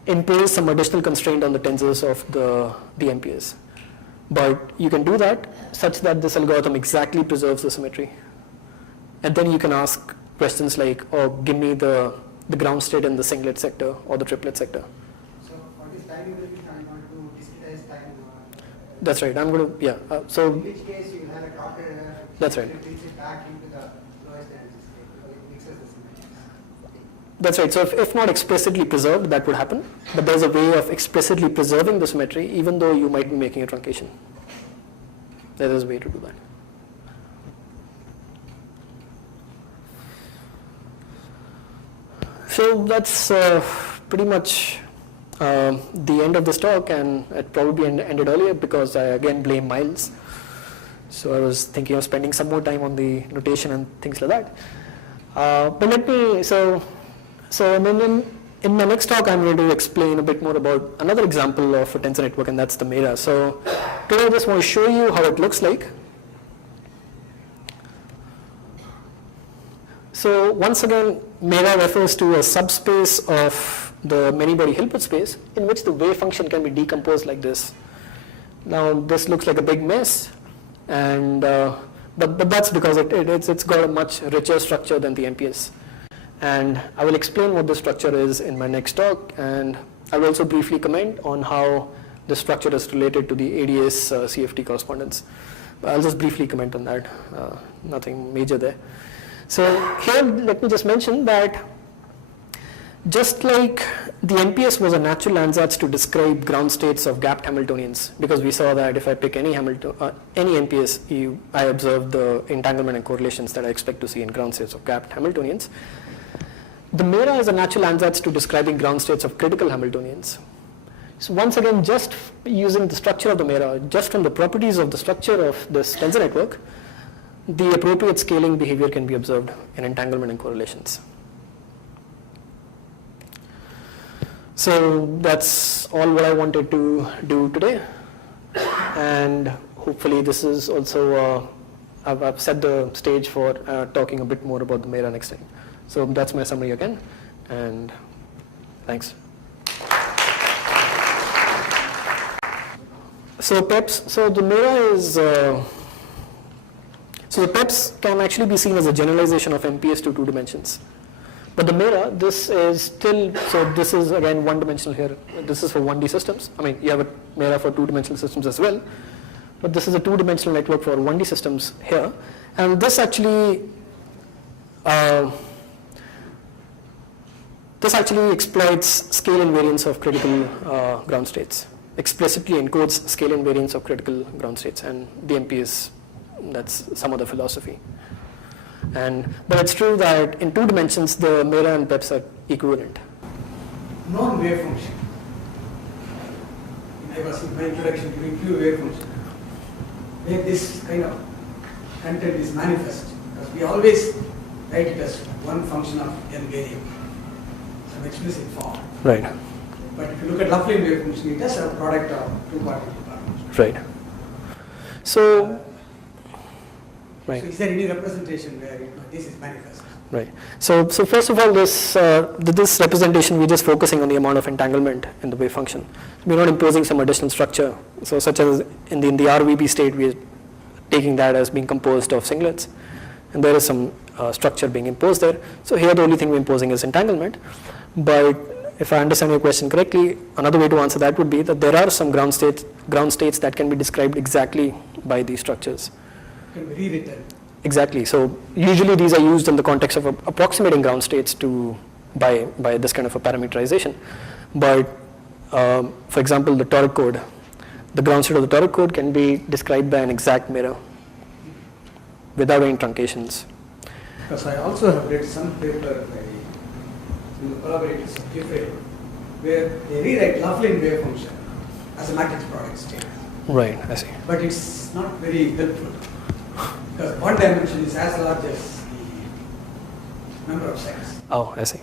impose some additional constraint on the tensors of the MPS. But you can do that such that this algorithm exactly preserves the symmetry. And then you can ask questions like, oh, give me the ground state in the singlet sector or the triplet sector. So for this time evolution, I'm going to discretize time. That's right, I'm going to, yeah. So In which case you will have a droplet error. That's right. It brings it back into the lowest energy state, because it mixes the symmetries. that's right, so if not explicitly preserved, that would happen. But there's a way of explicitly preserving the symmetry, even though you might be making a truncation. There is a way to do that. So that's pretty much the end of this talk, and it probably ended earlier because I again blame Miles. So I was thinking of spending some more time on the notation and things like that. But let me, so then in my next talk I'm going to explain a bit more about another example of a tensor network, and that's the Mera. So today I just want to show you how it looks like. So once again, Mera refers to a subspace of the many-body Hilbert space in which the wave function can be decomposed like this. Now this looks like a big mess, and but that's because it's got a much richer structure than the MPS. And I will explain what the structure is in my next talk, and I will also briefly comment on how the structure is related to the ADS CFT correspondence. But I'll just briefly comment on that, nothing major there. So here, let me just mention that just like the MPS was a natural ansatz to describe ground states of gapped Hamiltonians, because we saw that if I pick any MPS, I observe the entanglement and correlations that I expect to see in ground states of gapped Hamiltonians. The Mera is a natural ansatz to describing ground states of critical Hamiltonians. So once again, just using the structure of the Mera, just from the properties of the structure of this tensor network, the appropriate scaling behavior can be observed in entanglement and correlations. So that's all what I wanted to do today, and hopefully this is also, I've set the stage for talking a bit more about the Mera next time. So that's my summary again, and thanks. So PEPs, so the Mera is, so the PEPs can actually be seen as a generalization of MPS to 2 dimensions. But the Mera, this is still, so this is again one-dimensional here. This is for 1D systems. I mean, you have a Mera for 2-dimensional systems as well. But this is a 2-dimensional network for 1D systems here. And this actually exploits scale invariance of critical ground states. Explicitly encodes scale invariance of critical ground states, and the MPS, that's some of the philosophy. But it's true that in 2 dimensions, the Mera and PEPs are equivalent. Non-wave function. I was in my introduction giving pure wave function, where this kind of content is manifest, because we always write it as one function of n variable, some explicit form. Right. But if you look at Laplace wave function, it has a product of 2 particle parameters. Right. So, right. So is there any representation where this is manifest? Right. So first of all, this representation, we're just focusing on the amount of entanglement in the wave function. We're not imposing some additional structure. So such as in the RVB state, we're taking that as being composed of singlets, and there is some structure being imposed there. So here the only thing we're imposing is entanglement. But if I understand your question correctly, another way to answer that would be that there are some ground states that can be described exactly by these structures. Can be rewritten. Exactly. So usually these are used in the context of approximating ground states by this kind of a parameterization. But for example, the toric code, the ground state of the toric code can be described by an exact Mera without any truncations. Because I also have read some paper by the collaborators of Giffey, where they rewrite Laplace wave function as a matrix product state. Right, I see. But it's not very helpful, because one dimension is as large as the number of sets. Oh, I see.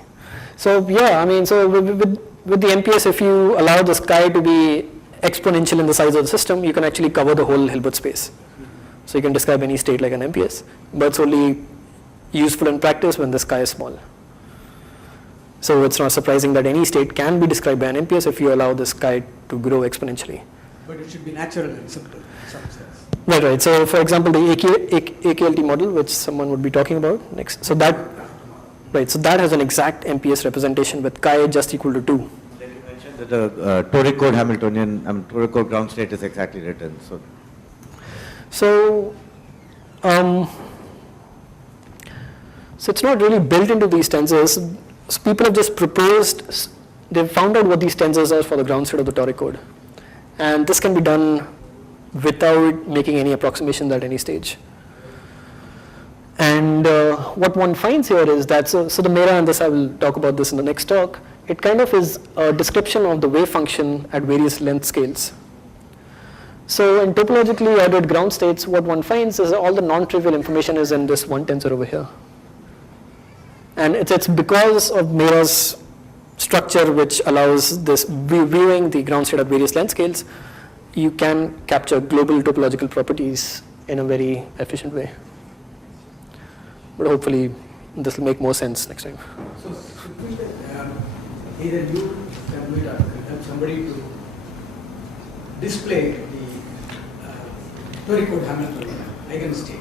So yeah, I mean, so with the MPS, if you allow the sky to be exponential in the size of the system, you can actually cover the whole Hilbert space. So you can describe any state like an MPS, but it's only useful in practice when the sky is small. So it's not surprising that any state can be described by an MPS if you allow the sky to grow exponentially. But it should be natural and simple in some sense. Right. So for example, the AKLT model, which someone would be talking about next. So that, right. So that has an exact MPS representation with chi just equal to 2. Then you mentioned that the toric code Hamiltonian, toric code ground state is exactly written. So it's not really built into these tensors. So people have just proposed, they've found out what these tensors are for the ground state of the toric code. And this can be done without making any approximations at any stage. And what one finds here is that, so the Mera, and this I will talk about this in the next talk, it kind of is a description of the wave function at various length scales. So in topologically ordered ground states, what one finds is all the non-trivial information is in this one tensor over here. And it's because of Mera's structure which allows this viewing the ground state at various length scales, you can capture global topological properties in a very efficient way. But hopefully this will make more sense next time. So, either you can do it or help somebody to display the toric Hamiltonian eigenstate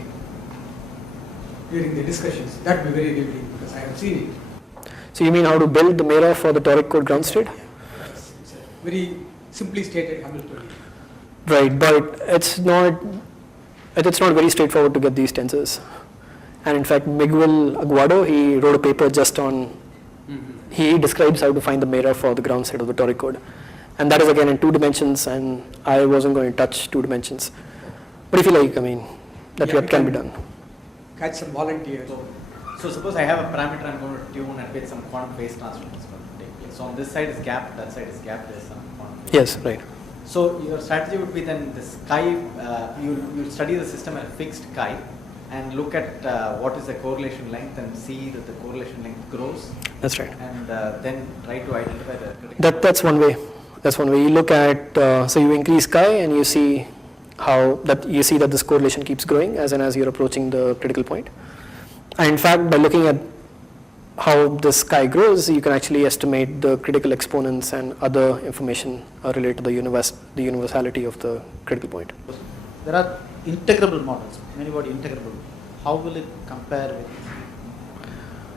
during the discussions. That would be very revealing because I have seen it. So you mean how to build the Mera for the toric code ground state? It's a very simply stated Hamiltonian. Right, but it's not very straightforward to get these tensors. And in fact, Miguel Aguado, he wrote a paper just on, he describes how to find the Mera for the ground state of the toric code. And that is again in 2 dimensions, and I wasn't going to touch 2 dimensions. But if you like, I mean, that can be done. Catch some volunteers. So suppose I have a parameter I'm going to tune and with some quantum phase transform is going to take place. So on this side is gap, that side is gap, there's some quantum phase. Yes, right. So your strategy would be then this chi, you study the system at a fixed chi and look at what is the correlation length and see that the correlation length grows. That's right. And then try to identify the critical. That's one way. That's one way. You look at, so you increase chi and you see that this correlation keeps growing as you're approaching the critical point. And in fact, by looking at how this chi grows, you can actually estimate the critical exponents and other information related to the universality of the critical point. There are integrable models, many-body integrable. How will it compare with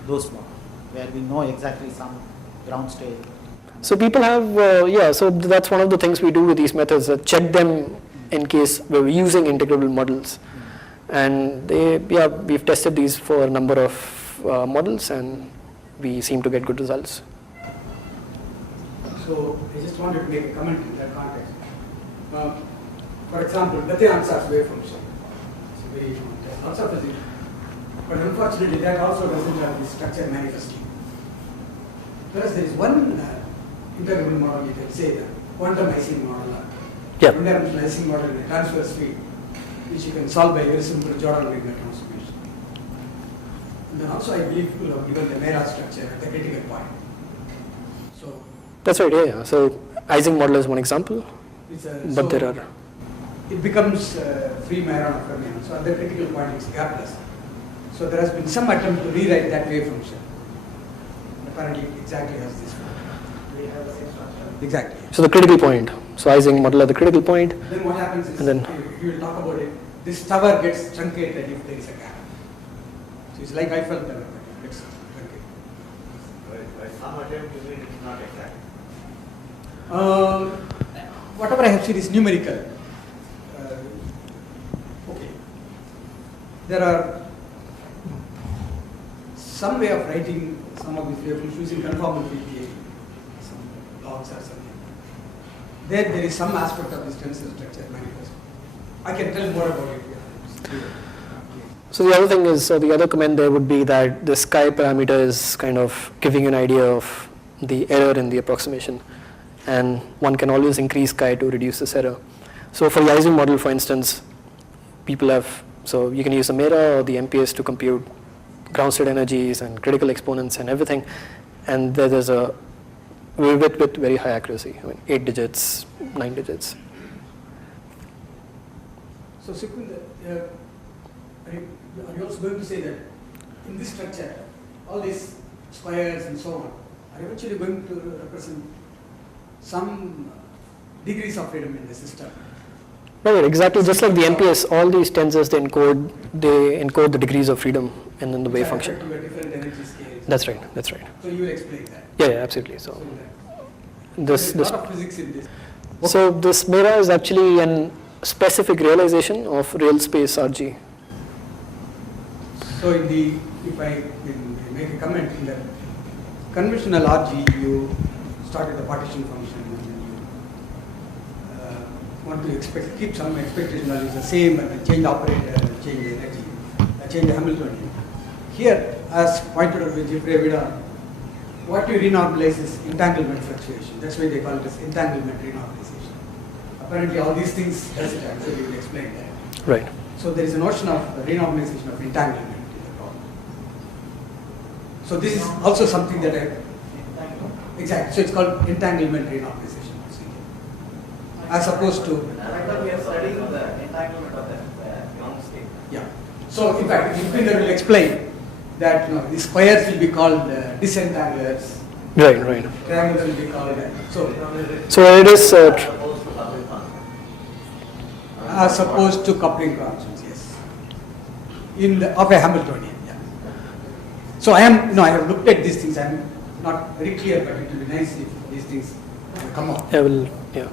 those models, where we know exactly some ground state? So people have, so that's one of the things we do with these methods, check them in case we're using integrable models. And we've tested these for a number of models, and we seem to get good results. So I just wanted to make a comment in that context. For example, the ansatz wave function. It's a very also physics. But unfortunately, that also doesn't have the structure manifestly. Whereas there is one integrable model, you can say, the quantum Ising model, Yep. fundamental Ising model in a transverse field, which you can solve by very simple Jordan-Wigner transformation. And then also, I believe people have given the Mera structure at the critical point. So That's right, yeah. So Ising model is one example, it's a, but there are. It becomes free Maron of Fermion. So at the critical point, it's gapless. So there has been some attempt to rewrite that wave function. And apparently, it exactly has this form. We have the same structure. Exactly. So the critical point. So Ising model at the critical point. Then what happens is, And then- if you will talk about it, this tower gets truncated if there is a gap. So it's like Eiffel Tower, but it gets truncated. By some attempt, you mean it's not exact. Whatever I have seen is numerical. Okay. There are some way of writing some of these waveforms using conformal field theory, some logs or something. There is some aspect of this tensor structure manifest. I can tell more about it. Yeah. So the other thing is, so the other comment there would be that this chi parameter is kind of giving you an idea of the error in the approximation, and one can always increase chi to reduce this error. So for the Ising model, for instance, people have, so you can use the Mera or the MPS to compute ground state energies and critical exponents and everything, and there's a with very high accuracy, 8 digits, 9 digits. So Sikunda, are you also going to say that in this structure, all these squares and so on, are you actually going to represent some degrees of freedom in the system? Right, exactly. Just like the MPS, all these tensors they encode the degrees of freedom and then the wave function. To a different energy scales. That's right. That's right. So you will explain that. Yeah, absolutely. So There's a lot of physics in this. So this Mera is actually an specific realization of real space RG. So if I make a comment in the conventional RG, you start with the partition function and then you want to keep some expectation values the same and change the operator, change the energy, change the Hamiltonian. Here, as pointed out by Jeffrey Vida, what you renormalize is entanglement fluctuation. That's why they call it as entanglement renormalization. Apparently, all these things does it, actually, we will explain that. Right. So there is a notion of renormalization of entanglement in the problem. So this is also something that exactly. So it's called entanglement renormalization, as opposed to. I thought we are studying the entanglement of the ground state. Yeah. So in fact, Deepinder will explain that the squares will be called disentanglers. Right, right. Triangles will be called. So it is as opposed to coupling constants, yes. Of a Hamiltonian, yeah. So I have looked at these things. I am not very clear, but it will be nice if these things come out. I will, yeah.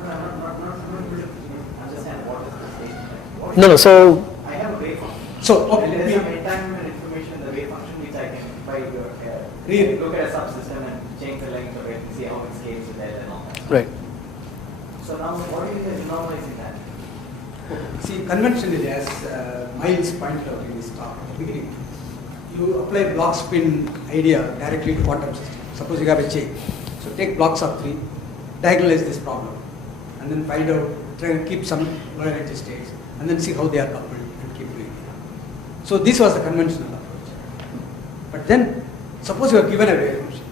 Understand what is the state? No, so I have a wave function. So And there is some entanglement information in the wave function which I can, by Really? look at a subsystem and change the length of it and see how it scales with that and all that. right. So now, what do you think is normalizing that? see, conventionally, as Miles pointed out in his talk at the beginning, you apply block spin idea directly to quantum system. Suppose you have a chain. So take blocks of 3, diagonalize this problem, and then find out, try to keep some loyalty states, and then see how they are coupled and keep doing it. So this was the conventional approach. But then, suppose you are given a wave function,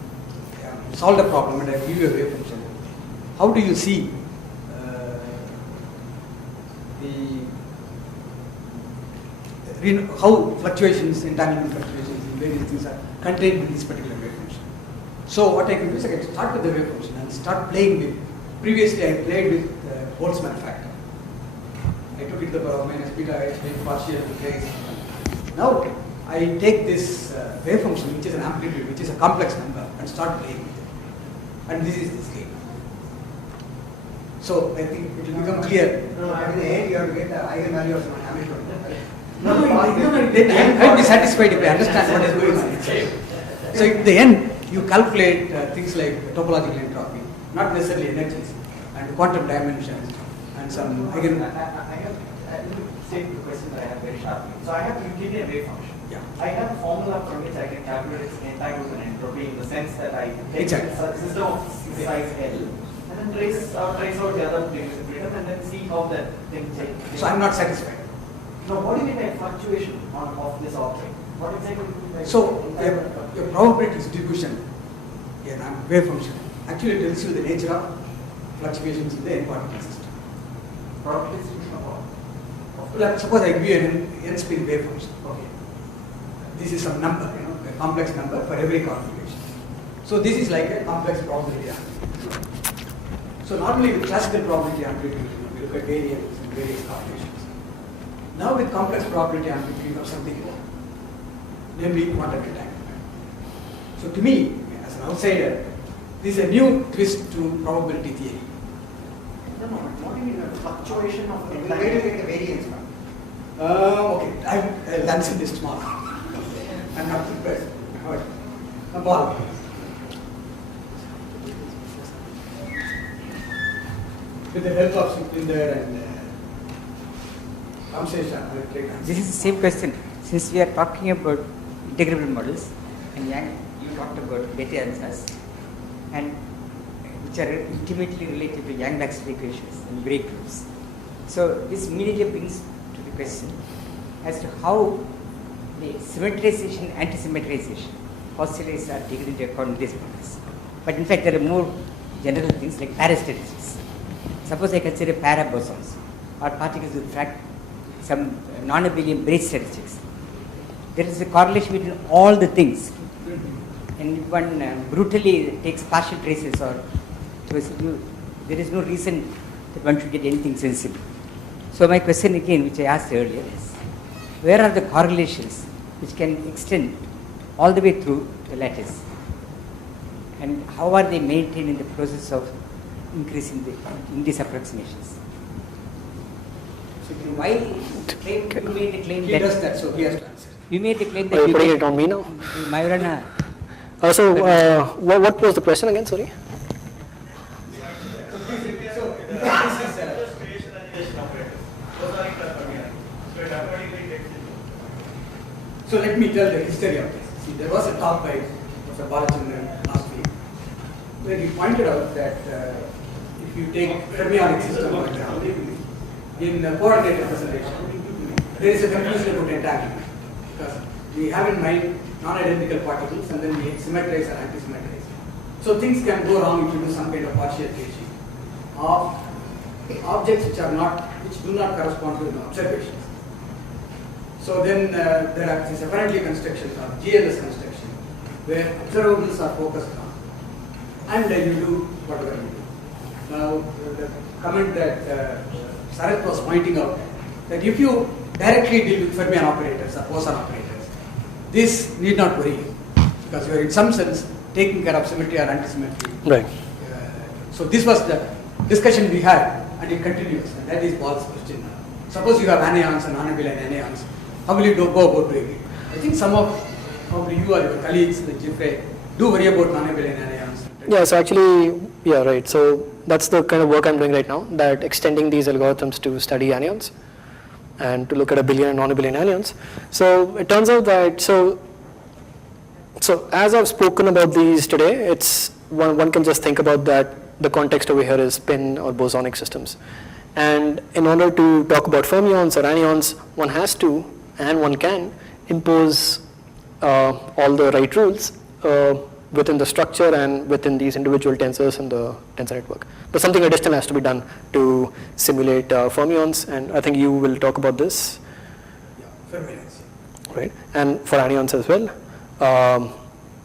solve the problem and I give you a wave function. How do you see how fluctuations, entanglement fluctuations in various things are contained in this particular wave function? So what I can do is I can start with the wave function and start playing with. Previously I played with Boltzmann factor. I took it to the power minus beta h, made partial replace. Now I take this wave function, which is an amplitude, which is a complex number, and start playing with it. And this is the scale. So I think it will become clear. No, at the end you have to get the eigenvalue of some Hamiltonian. I'll be satisfied if I understand what is going on. So in the end, you calculate things like topological entropy, not necessarily energies, and quantum dimensions, and some I have state the question that I have very sharply. So I have Euclidean wave function. Yeah. I have a formula from which I can calculate its entanglement entropy in the sense that I take Exactly. a system of size L and then trace out the other previous freedom and then see how that thing changes. So I'm not satisfied. Now, what do you mean by fluctuation of this object? What exactly do you mean by So entanglement? your probability distribution, wave function, actually tells you the nature of fluctuations in the n particle system. Probability distribution of what? Well, suppose I give you an n-spin wave function. Okay. This is some number, a complex number for every configuration. So this is like a complex probability amplitude. So normally with classical probability amplitude, we look at variables and various combinations. Now with complex probability amplitude, you have something more, namely quantum entanglement. So to me, as an outsider, this is a new twist to probability theory. No, what do you mean by fluctuation of Where do you get the variance from? Okay, I'll answer this tomorrow. I'm not prepared. A ball. With the help of Supinder and Ramsesha, I will take answer. This is the same question. Since we are talking about integrable models, and you talked about beta ansatz, and which are intimately related to Yang-Maxwell equations and break groups. So this immediately brings to the question as to how the symmetrization, anti-symmetrization postulates are taken into account in these models. But in fact, there are more general things like parastatistics. Suppose I consider parabosons or particles with some non-abelian braid statistics. There is a correlation between all the things, and if one brutally takes partial traces or there is no reason that one should get anything sensible. So my question again, which I asked earlier, is where are the correlations which can extend all the way through the lattice, and how are they maintained in the process of increasing in these approximations? So why you made the claim He that does that, so he has to answer. you made the claim Are that you putting it on me now? Majorana. What was the question again? Sorry. So let me tell the history of this. See, there was a talk by Professor Balachandran last week where he pointed out that if you take fermionic system, for example, in coordinate representation, there is a confusion about entanglement because we have in mind non-identical particles and then we symmetrize and anti-symmetrize. So things can go wrong if you do some kind of partial caging of objects which do not correspond to the observations. So then there are these apparently constructions or GLS construction where observables are focused on and then you do whatever you do. Now the comment that Sarath was pointing out that if you directly deal with fermion operators or boson operators, this need not worry you because you are in some sense taking care of symmetry or anti-symmetry. Right. So this was the discussion we had and it continues and that is Paul's question now. Suppose you have anions and non-abelian anions, how will you go about doing it? I think some of probably you or your colleagues, the Jeffrey, do worry about non-abelian anions. Yeah, so actually, yeah, right. So that's the kind of work I'm doing right now, that extending these algorithms to study anions and to look at abelian and non-abelian anions. So it turns out that, so as I've spoken about these today, it's one can just think about that the context over here is spin or bosonic systems. And in order to talk about fermions or anions, one has to, and one can, impose all the right rules within the structure and within these individual tensors in the tensor network. But something additional has to be done to simulate fermions, and I think you will talk about this. Yeah, fermions. Right, and for anions as well.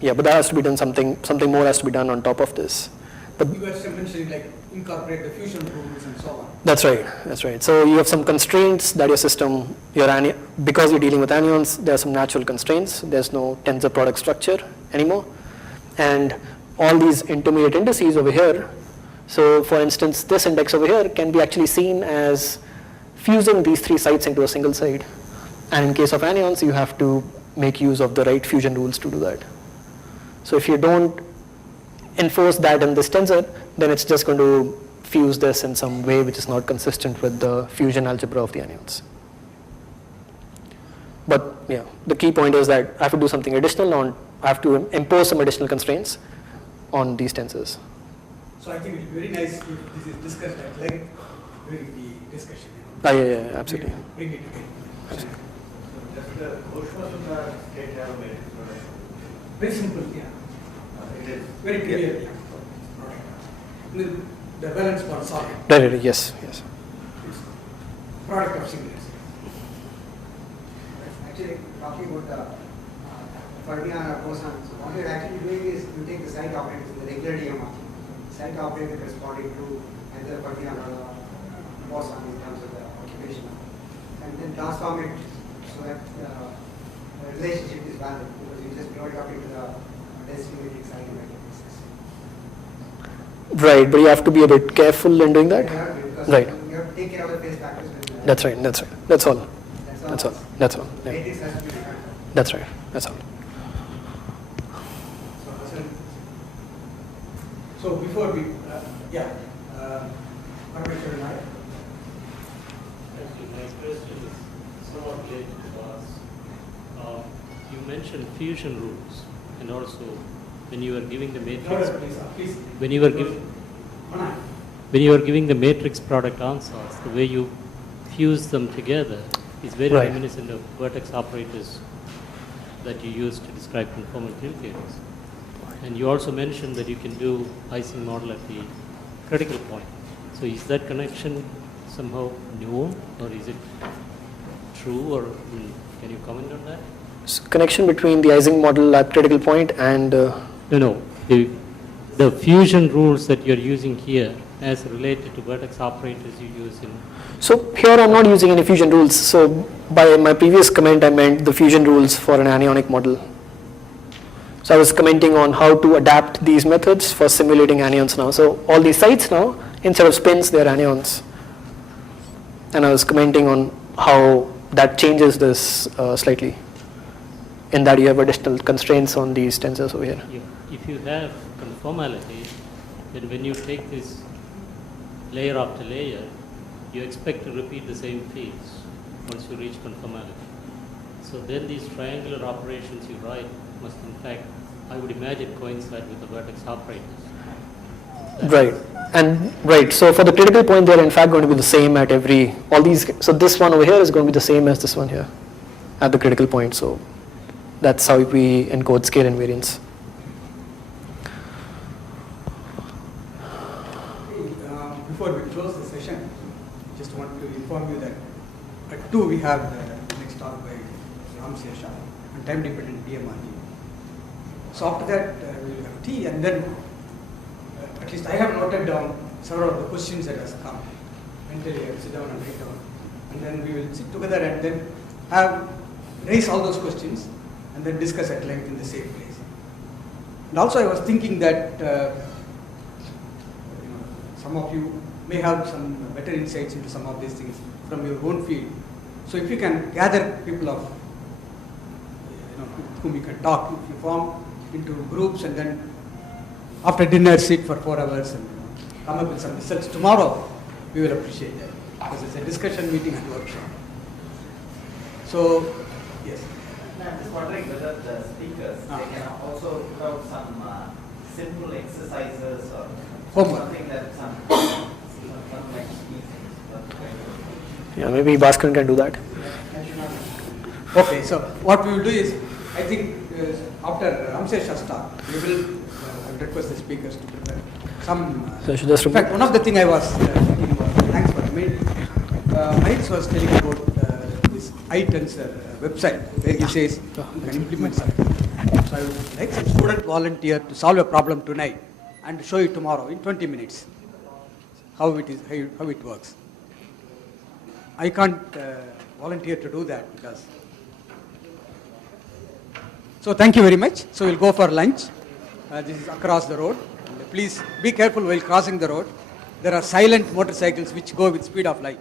Yeah, but that has to be done, something more has to be done on top of this. But you were mentioning like incorporate the fusion rules and so on. That's right, that's right. So you have some constraints that your system, because you're dealing with anions, there are some natural constraints. There's no tensor product structure anymore. And all these intermediate indices over here, so for instance, this index over here can be actually seen as fusing these three sites into a single side. And in case of anions, you have to make use of the right fusion rules to do that. So if you don't enforce that in this tensor, then it's just going to fuse this in some way which is not consistent with the fusion algebra of the anions. But yeah, the key point is that I have to do something additional I have to impose some additional constraints on these tensors. So I think it would be very nice if this is discussed at length during the discussion. Yeah, absolutely. Bring it together. Does the motion of the state have a matrix product? Very simple, yeah. It is. Very clear, yeah. The valence part solid. Right, yes. It's product of singlets. Actually, talking about the fermion or boson, so what you're actually doing is you take the site operators in the regular DMR, site operator corresponding to either fermion or the boson in terms of the occupation, and then transform it so that the relationship is valid because you just plot it up into the density matrix side matrices. Right, but you have to be a bit careful in doing that. Because Right. you have to take care of the phase factors. That's right. That's all. Yeah. Matrix has to be defined. That's right. That's all. So before we, Parameshwar and I. Actually, my question is somewhat related to us. You mentioned fusion rules, and also when you were giving the matrix, Please. when you were giving the matrix product answers, the way you fuse them together is very Right. reminiscent of vertex operators that you use to describe conformal theories. And you also mentioned that you can do Ising model at the critical point. So is that connection somehow new, or is it true, or can you comment on that? So connection between the Ising model at critical point and No. The fusion rules that you're using here as related to vertex operators you use in. so here I'm not using any fusion rules. So by my previous comment, I meant the fusion rules for an anionic model. So I was commenting on how to adapt these methods for simulating anions now. So all these sites now, instead of spins, they're anions. And I was commenting on how that changes this slightly, in that you have additional constraints on these tensors over here. If you have conformality, then when you take this layer after layer, you expect to repeat the same fields once you reach conformality. So then these triangular operations you write must in fact, I would imagine, coincide with the vertex operators. Right. And right, so for the critical point, they're in fact going to be the same at all these, so this one over here is going to be the same as this one here at the critical point. So that's how we encode scale invariance. Before we close the session, just want to inform you that at 2 we have the next talk by Ramsesha on time-dependent DMRE. So after that we will have tea, and then at least I have noted down several of the questions that has come. Mentally I will sit down and write down, and then we will sit together and then raise all those questions and then discuss at length in the same place. And also I was thinking that some of you may have some better insights into some of these things from your own field. So if you can gather people of with whom you can talk, if you form into groups and then after dinner sit for 4 hours and come up with some results tomorrow, we will appreciate that, because it's a discussion meeting and workshop. So yes. I'm just wondering whether the speakers they can also put out some simple exercises or homework. something that some like Yeah, maybe Bhaskaran can do that. Okay, so what we will do is, I think after Ramsesha's talk, we will request the speakers to prepare some. So I should just in fact, one of the things I was thinking about, thanks for Mahesh was telling about this iTensor website, where he says you can implement something. So I would like some student volunteer to solve a problem tonight and show it tomorrow in 20 minutes. How it works. I can't volunteer to do that because. So thank you very much. So we'll go for lunch. This is across the road. And please be careful while crossing the road. There are silent motorcycles which go with speed of light.